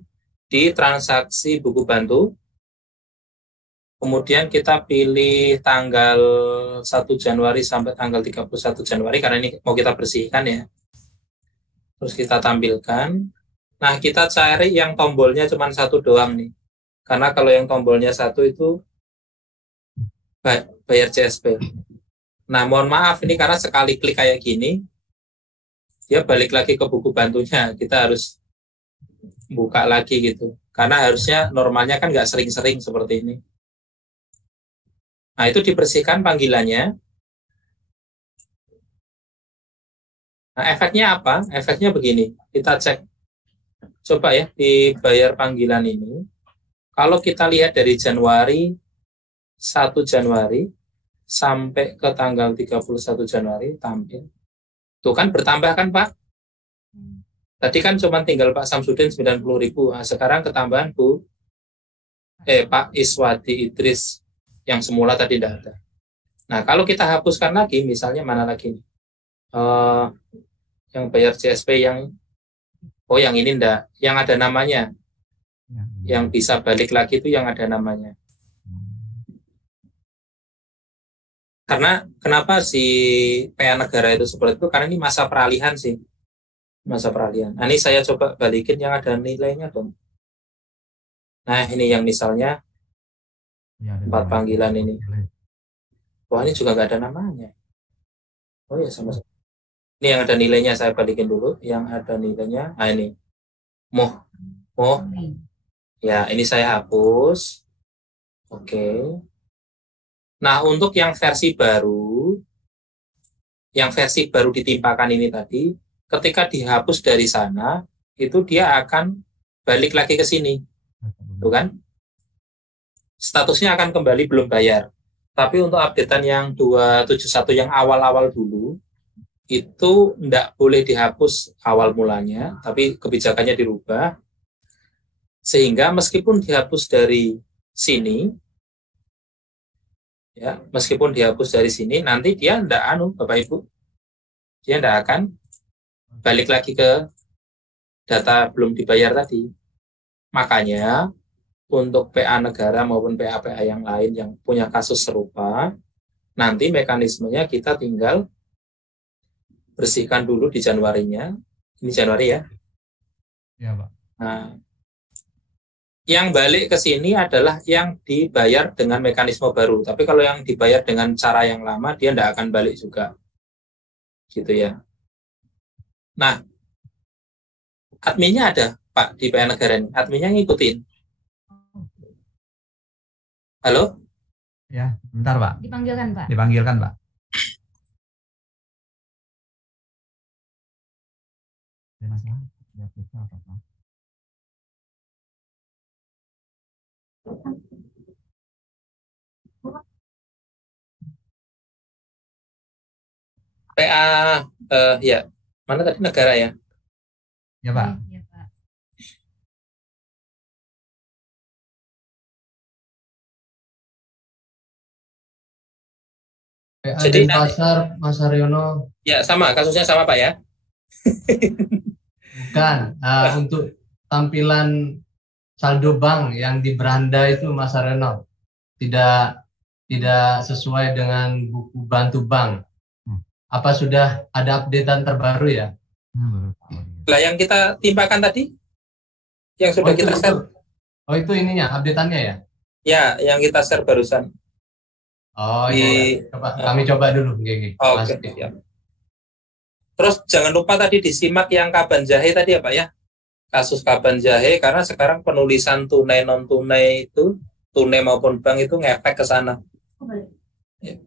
Di transaksi buku bantu. Kemudian kita pilih tanggal 1 Januari sampai tanggal 31 Januari karena ini mau kita bersihkan ya. Terus kita tampilkan. Nah, kita cari yang tombolnya cuma satu doang nih. Karena kalau yang tombolnya satu itu bayar CSP. Nah, mohon maaf ini karena sekali klik kayak gini, dia balik lagi ke buku bantunya. Kita harus buka lagi gitu. Karena harusnya normalnya kan nggak sering-sering seperti ini. Nah, itu dibersihkan panggilannya. Nah, efeknya apa? Efeknya begini. Kita cek. Coba ya, dibayar panggilan ini. Kalau kita lihat dari Januari, 1 Januari, sampai ke tanggal 31 Januari, tampil. Tuh kan bertambah kan, Pak? Tadi kan cuma tinggal Pak Samsudin 90.000. Nah, sekarang ketambahan Pak Iswadi Idris yang semula tadi tidak ada. Nah, kalau kita hapuskan lagi, misalnya mana lagi nih? Yang bayar CSP yang yang ini enggak, yang ada namanya. Yang bisa balik lagi itu yang ada namanya. Karena kenapa si PA negara itu seperti itu? Karena ini masa peralihan sih. Masa peralihan. Nah, ini saya coba balikin yang ada nilainya dong. Nah, ini yang misalnya 4 panggilan ini. Wah, ini juga nggak ada namanya. Oh ya, sama-sama. Ini yang ada nilainya, saya balikin dulu. Yang ada nilainya, nah ini. Moh. Ya, ini saya hapus. Oke. Nah, untuk yang versi baru ditimpakan ini tadi, ketika dihapus dari sana, itu dia akan balik lagi ke sini. Tuh kan? Statusnya akan kembali belum bayar. Tapi untuk updatean yang 271 yang awal-awal dulu, itu tidak boleh dihapus awal mulanya, tapi kebijakannya dirubah. Sehingga meskipun dihapus dari sini, ya, meskipun dihapus dari sini, nanti dia tidak Bapak Ibu, dia tidak akan balik lagi ke data belum dibayar tadi. Makanya untuk PA negara maupun PA-PA yang lain yang punya kasus serupa, nanti mekanismenya kita tinggal bersihkan dulu di Januarinya. Ini Januari ya? Ya, Pak. Nah, yang balik ke sini adalah yang dibayar dengan mekanisme baru. Tapi kalau yang dibayar dengan cara yang lama, dia tidak akan balik juga. Gitu ya. Nah, adminnya ada, Pak, di PA negara ini. Adminnya ngikutin. Halo? Ya, bentar, Pak. Dipanggilkan, Pak. Dipanggilkan, Pak. PA, ya, mana tadi negara ya? Ya, Pak. Ya, Pak. Jadi Pasar Mas Haryono. Ya, sama, kasusnya sama Pak ya? Bukan, untuk tampilan saldo bank yang di beranda itu Mas Haryono tidak sesuai dengan buku bantu bank. Apa sudah ada updatean terbaru ya? Lah yang kita timpakan tadi, yang sudah kita share. Oh, itu ininya, updateannya ya? Ya, yang kita share barusan. Oh iya, kami coba dulu. Oke. Ya. Terus jangan lupa tadi disimak yang Kaban Jahe tadi ya Pak ya. Kasus Kaban Jahe, karena sekarang penulisan tunai non-tunai itu, tunai maupun bank itu ngefek ke sana. Ya.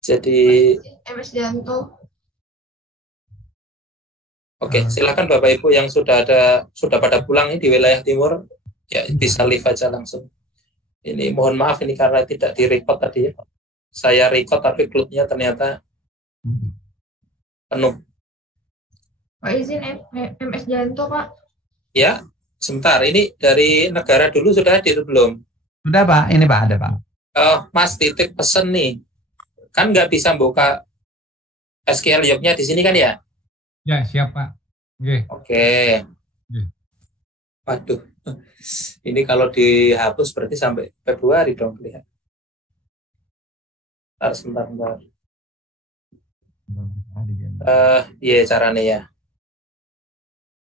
Jadi MS Janto. Oke, silakan Bapak Ibu yang sudah pada pulang di wilayah timur, ya bisa live aja langsung. Ini mohon maaf ini karena tidak di-record tadi ya. Saya record tapi klubnya ternyata penuh. Pak izin MS Janto, Pak. Ya, sebentar. Ini dari negara dulu sudah hadir belum? Sudah, Pak. Ini Pak, ada Pak. Mas titip pesen nih. kan nggak bisa buka SQL Log-nya di sini kan ya? Ya, siap Pak. Oke. Waduh, ini kalau dihapus berarti sampai Februari dong lihat. Sebentar. Iya caranya ya.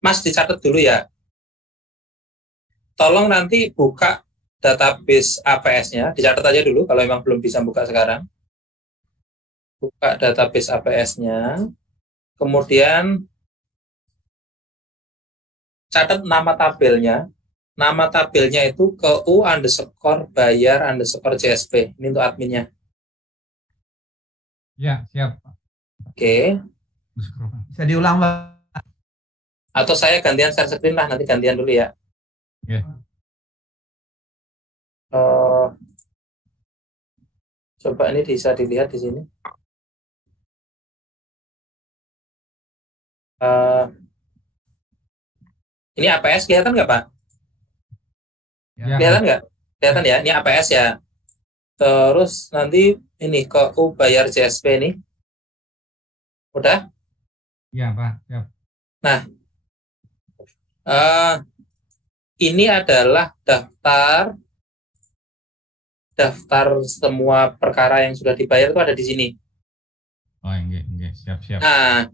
Mas dicatat dulu ya. Tolong nanti buka database APS-nya, dicatat aja dulu kalau memang belum bisa buka sekarang. Buka database APS-nya, kemudian catat nama tabelnya. Nama tabelnya itu ku_bayar_JSP. Ini untuk adminnya. Ya, siap Pak. Oke. Bisa diulang Pak. Atau saya gantian share screen lah, nanti gantian dulu ya. Coba ini bisa dilihat di sini. Ini APS kelihatan nggak Pak? Kelihatan nggak? Kelihatan ya, ini APS ya. Terus nanti ini bayar JSP ini. Udah? Iya Pak, siap. Nah, ini adalah daftar semua perkara yang sudah dibayar itu ada di sini. Oh, enggak, siap. Nah,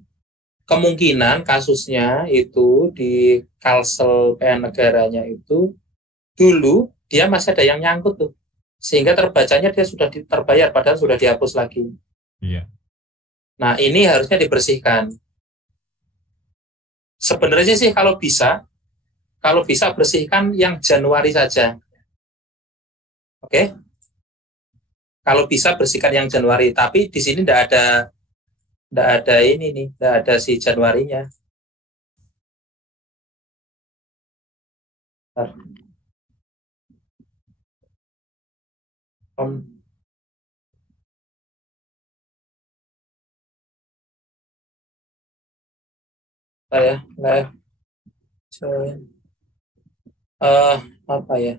kemungkinan kasusnya itu di Kalsel PN negaranya itu dulu dia masih ada yang nyangkut tuh, sehingga terbacanya dia sudah terbayar padahal sudah dihapus lagi. Iya. Nah, ini harusnya dibersihkan. Sebenarnya sih kalau bisa bersihkan yang Januari saja. Oke? Kalau bisa bersihkan yang Januari, tapi di sini tidak ada ini nih, tidak ada si Januarinya. Apa ya?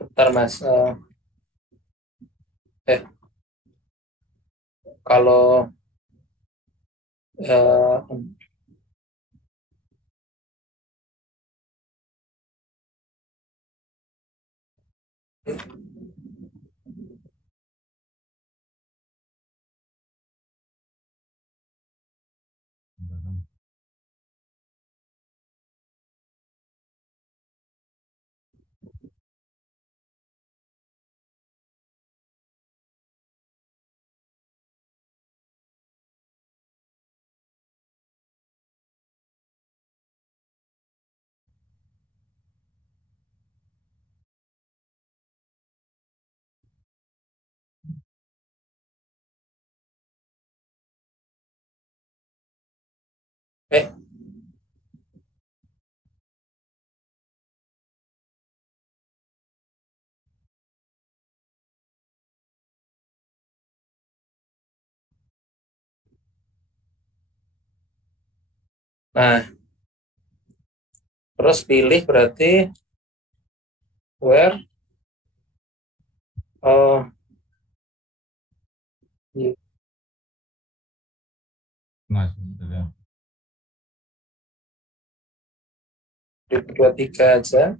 Bentar Mas. Kalau nah, terus pilih berarti where Mas, 23 aja.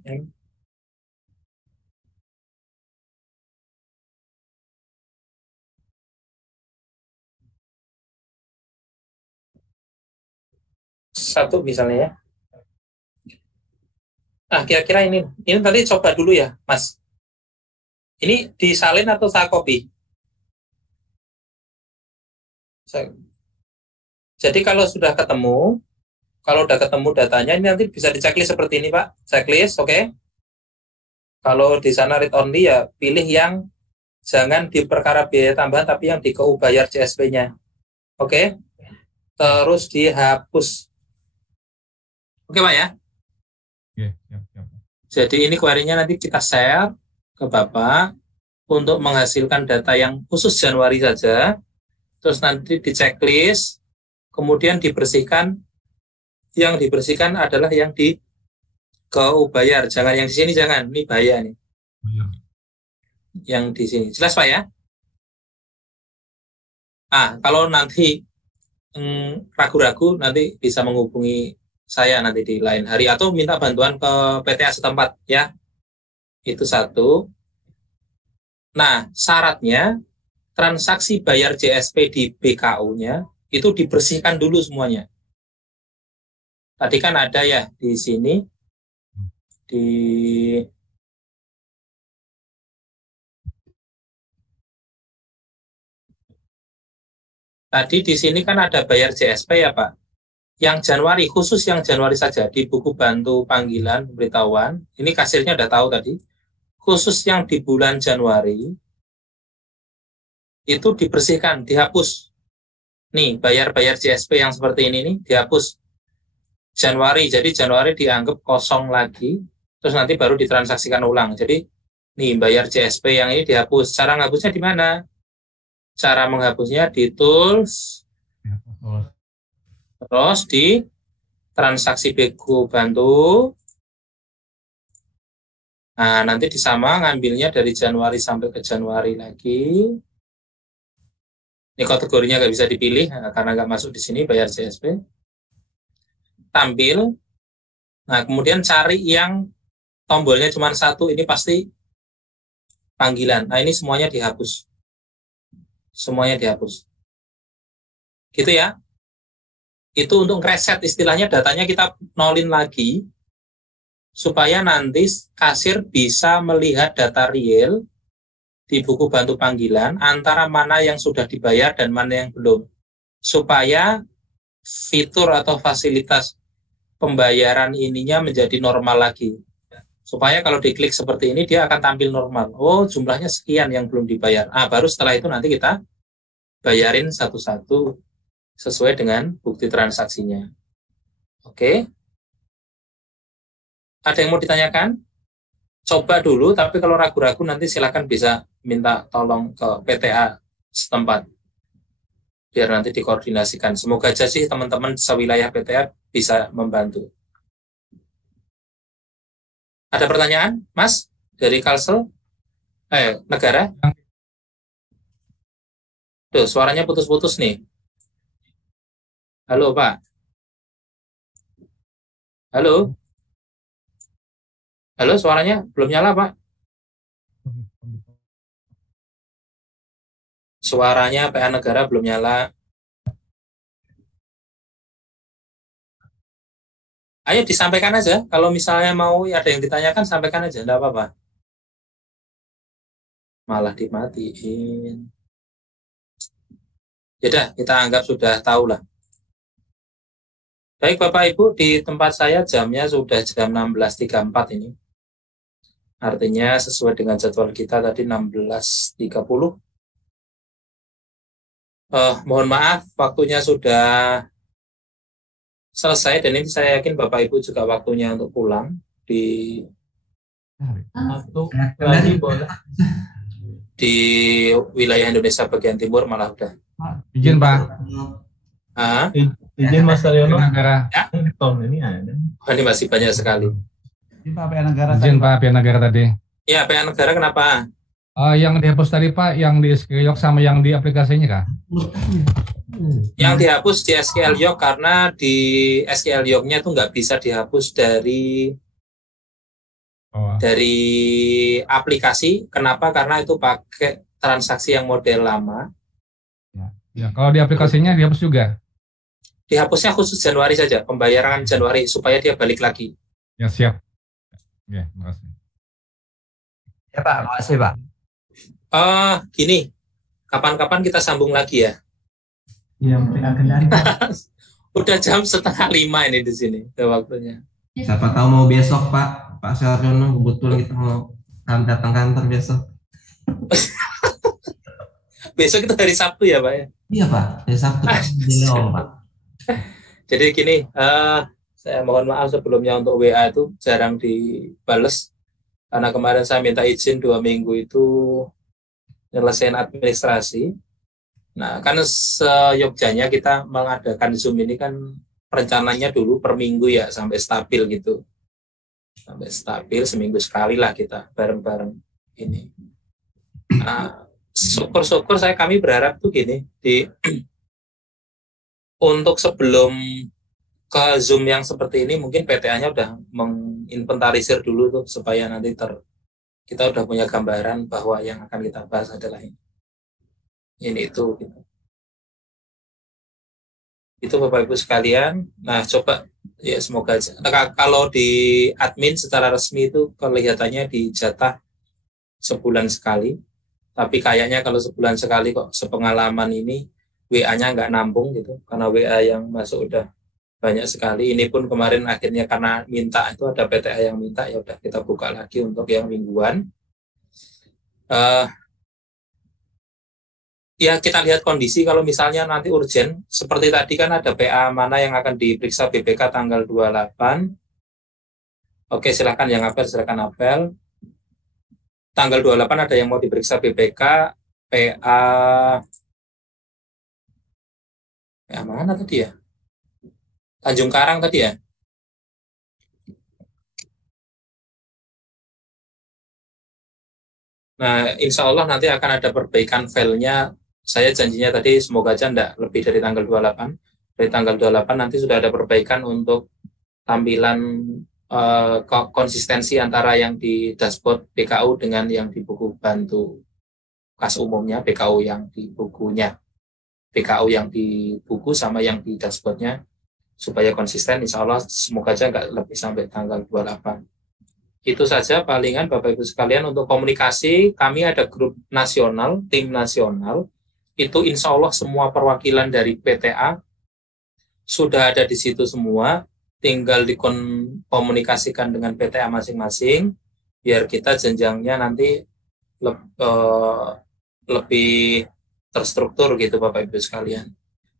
Satu misalnya ya. Nah, kira-kira ini tadi coba dulu ya, Mas. Ini disalin atau saya copy? Jadi kalau sudah ketemu datanya, ini nanti bisa diceklis seperti ini, Pak. Checklist, oke? Kalau di sana read only ya pilih yang jangan di perkara biaya tambahan, tapi yang di bayar CSP-nya. Oke? terus dihapus. Oke Pak ya? Oke, siap. Jadi ini query-nya nanti kita share ke Bapak untuk menghasilkan data yang khusus Januari saja, terus nanti di checklist, kemudian dibersihkan. Yang dibersihkan adalah yang di KU bayar, jangan yang di sini, jangan, ini bayar nih. Yang di sini, jelas Pak ya? Kalau nanti ragu-ragu, nanti bisa menghubungi saya nanti di lain hari atau minta bantuan ke PTA setempat ya. Itu satu. Nah, syaratnya transaksi bayar JSP di BKU-nya itu dibersihkan dulu semuanya. Tadi kan ada ya di sini Tadi di sini kan ada bayar JSP ya Pak. Yang Januari, khusus yang Januari saja di buku bantu panggilan pemberitahuan, ini kasirnya udah tahu tadi, khusus yang di bulan Januari, itu dibersihkan, dihapus. Nih, bayar-bayar JSP yang seperti ini nih, dihapus. Januari, jadi Januari dianggap kosong lagi, terus nanti baru ditransaksikan ulang. Jadi, nih, bayar JSP yang ini dihapus. Cara menghapusnya di mana? Cara menghapusnya di tools, terus di transaksi buku bantu. Nah, nanti disama ngambilnya dari Januari sampai ke Januari lagi. Ini kategorinya nggak bisa dipilih karena nggak masuk di sini bayar JSP. Tampil. Nah, kemudian cari yang tombolnya cuma satu, ini pasti panggilan. Nah, ini semuanya dihapus. Semuanya dihapus. Gitu ya. Itu untuk reset, istilahnya datanya kita nolin lagi supaya nanti kasir bisa melihat data real di buku bantu panggilan antara mana yang sudah dibayar dan mana yang belum, supaya fitur atau fasilitas pembayaran ininya menjadi normal lagi, supaya kalau diklik seperti ini dia akan tampil normal. Oh, jumlahnya sekian yang belum dibayar. Baru setelah itu nanti kita bayarin satu-satu sesuai dengan bukti transaksinya. Oke. Ada yang mau ditanyakan? Coba dulu, tapi kalau ragu-ragu nanti silakan bisa minta tolong ke PTA setempat. Biar nanti dikoordinasikan. Semoga aja sih teman-teman sewilayah PTA bisa membantu. Ada pertanyaan, Mas? Dari Kalsel? Negara? Tuh, suaranya putus-putus nih. Halo, Pak. Halo? Halo, suaranya belum nyala, Pak. Suaranya PA Negara belum nyala. Ayo disampaikan aja. Kalau misalnya mau ada yang ditanyakan, sampaikan aja. Enggak apa-apa. Malah dimatiin. Yaudah, kita anggap sudah tahu lah. Baik Bapak Ibu, di tempat saya jamnya sudah jam 16.34 ini. Artinya sesuai dengan jadwal kita tadi 16.30. Mohon maaf, waktunya sudah selesai dan ini saya yakin Bapak Ibu juga waktunya untuk pulang di wilayah Indonesia bagian timur malah udah. Izin Pak. Izin Mas Saryono. Negara. Ya. Ini ada. Ini masih banyak sekali. Izin Pak, PA Negara. Izin Pak, PA Negara tadi. Ya, PA Negara kenapa? Yang dihapus tadi Pak, yang di SQL sama yang di aplikasinya Kak? Yang dihapus di SQL Yok karena di SQL Yok-nya itu nggak bisa dihapus dari aplikasi. Kenapa? Karena itu pakai transaksi yang model lama. Ya, kalau di aplikasinya dihapus juga? Dihapusnya khusus Januari saja, pembayaran Januari supaya dia balik lagi. Ya, siap. Ya, terima kasih. Ya Pak, makasih Pak. Gini, kapan-kapan kita sambung lagi ya. Iya, mungkin akan dari. Udah jam 4:30 ini di sini, waktunya. Siapa tahu mau besok Pak Saryono, kebetulan kita mau datang kantor besok. Besok itu hari Sabtu ya Pak ya? Iya Pak, hari Sabtu Pak. Jadi gini, saya mohon maaf sebelumnya untuk WA itu jarang dibales karena kemarin saya minta izin 2 minggu itu nyelesain administrasi. Nah, kan seyogyanya kita mengadakan Zoom ini kan rencananya dulu per minggu ya sampai stabil gitu. Sampai stabil seminggu sekali lah kita bareng-bareng ini. Nah, syukur-syukur kami berharap tuh gini untuk sebelum ke Zoom yang seperti ini mungkin PTA-nya udah menginventarisir dulu tuh supaya nanti kita udah punya gambaran bahwa yang akan kita bahas adalah ini itu gitu. Itu Bapak Ibu sekalian. Nah, coba ya semoga aja. Nah, kalau di admin secara resmi itu kelihatannya dijatah sebulan sekali. Tapi kayaknya kalau sebulan sekali kok sepengalaman ini WA-nya nggak nampung gitu. Karena WA yang masuk udah banyak sekali. Ini pun kemarin akhirnya karena minta itu ada PTA yang minta, ya udah kita buka lagi untuk yang mingguan. Ya kita lihat kondisi kalau misalnya nanti urgent, seperti tadi kan ada PA mana yang akan diperiksa BPK tanggal 28. Oke, silakan yang apel, silakan apel. Tanggal 28 ada yang mau diperiksa BPK, PA mana tadi ya? Tanjung Karang tadi ya? Nah, insya Allah nanti akan ada perbaikan filenya. Saya janjinya tadi semoga aja enggak lebih dari tanggal 28. Dari tanggal 28 nanti sudah ada perbaikan untuk tampilan konsistensi antara yang di dashboard BKU dengan yang di buku bantu kas umumnya, BKU yang di bukunya, BKU yang di buku sama yang di dashboardnya, supaya konsisten. Insya Allah semoga aja nggak lebih sampai tanggal 28. Itu saja palingan Bapak Ibu sekalian untuk komunikasi. Kami ada grup nasional, tim nasional, itu insya Allah semua perwakilan dari PTA sudah ada di situ semua. Tinggal dikomunikasikan dengan PTA masing-masing, biar kita jenjangnya nanti lebih terstruktur gitu Bapak Ibu sekalian.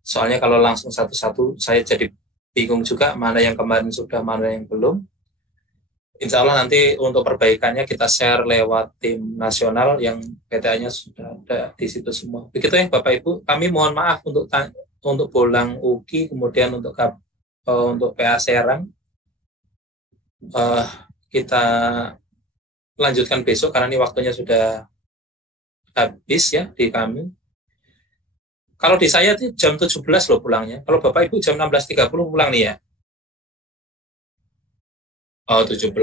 Soalnya kalau langsung satu-satu, saya jadi bingung juga mana yang kemarin sudah, mana yang belum. Insya Allah nanti untuk perbaikannya kita share lewat tim nasional yang PTA-nya sudah ada di situ semua. Begitu ya Bapak Ibu, kami mohon maaf untuk Bolang UKI, kemudian untuk PA Serang, kita lanjutkan besok karena ini waktunya sudah habis ya di kami. Kalau di saya itu jam 17 loh pulangnya. Kalau Bapak Ibu jam 16.30 pulang nih ya. Oh 17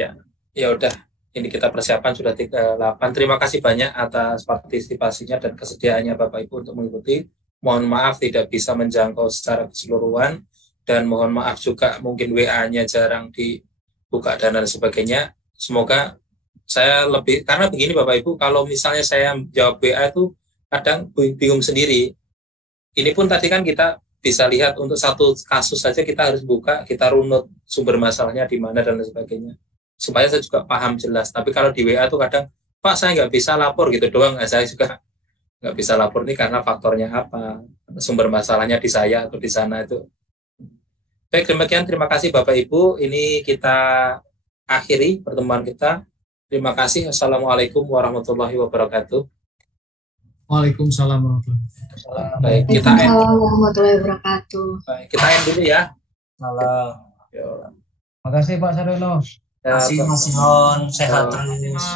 ya. Ya udah, ini kita persiapan sudah 38. Terima kasih banyak atas partisipasinya dan kesediaannya Bapak Ibu untuk mengikuti. Mohon maaf tidak bisa menjangkau secara keseluruhan. Dan mohon maaf juga mungkin WA-nya jarang dibuka dan lain sebagainya. Semoga saya lebih, karena begini Bapak Ibu, kalau misalnya saya jawab WA itu kadang bingung sendiri. Ini pun tadi kan kita bisa lihat untuk satu kasus saja kita harus buka, kita runut sumber masalahnya di mana dan lain sebagainya. Supaya saya juga paham jelas. Tapi kalau di WA itu kadang, Pak saya nggak bisa lapor gitu doang. Saya juga nggak bisa lapor nih karena faktornya apa. Sumber masalahnya di saya atau di sana itu. Baik, demikian terima kasih Bapak Ibu. Ini kita akhiri pertemuan kita. Terima kasih. Assalamualaikum warahmatullahi wabarakatuh. Waalaikumsalam warahmatullahi wabarakatuh. Baik, kita end. Warahmatullahi wabarakatuh. Baik, kita end dulu ya. Salam. Terima kasih Pak Saryono. Terima kasih Mas Yon, sehat terus.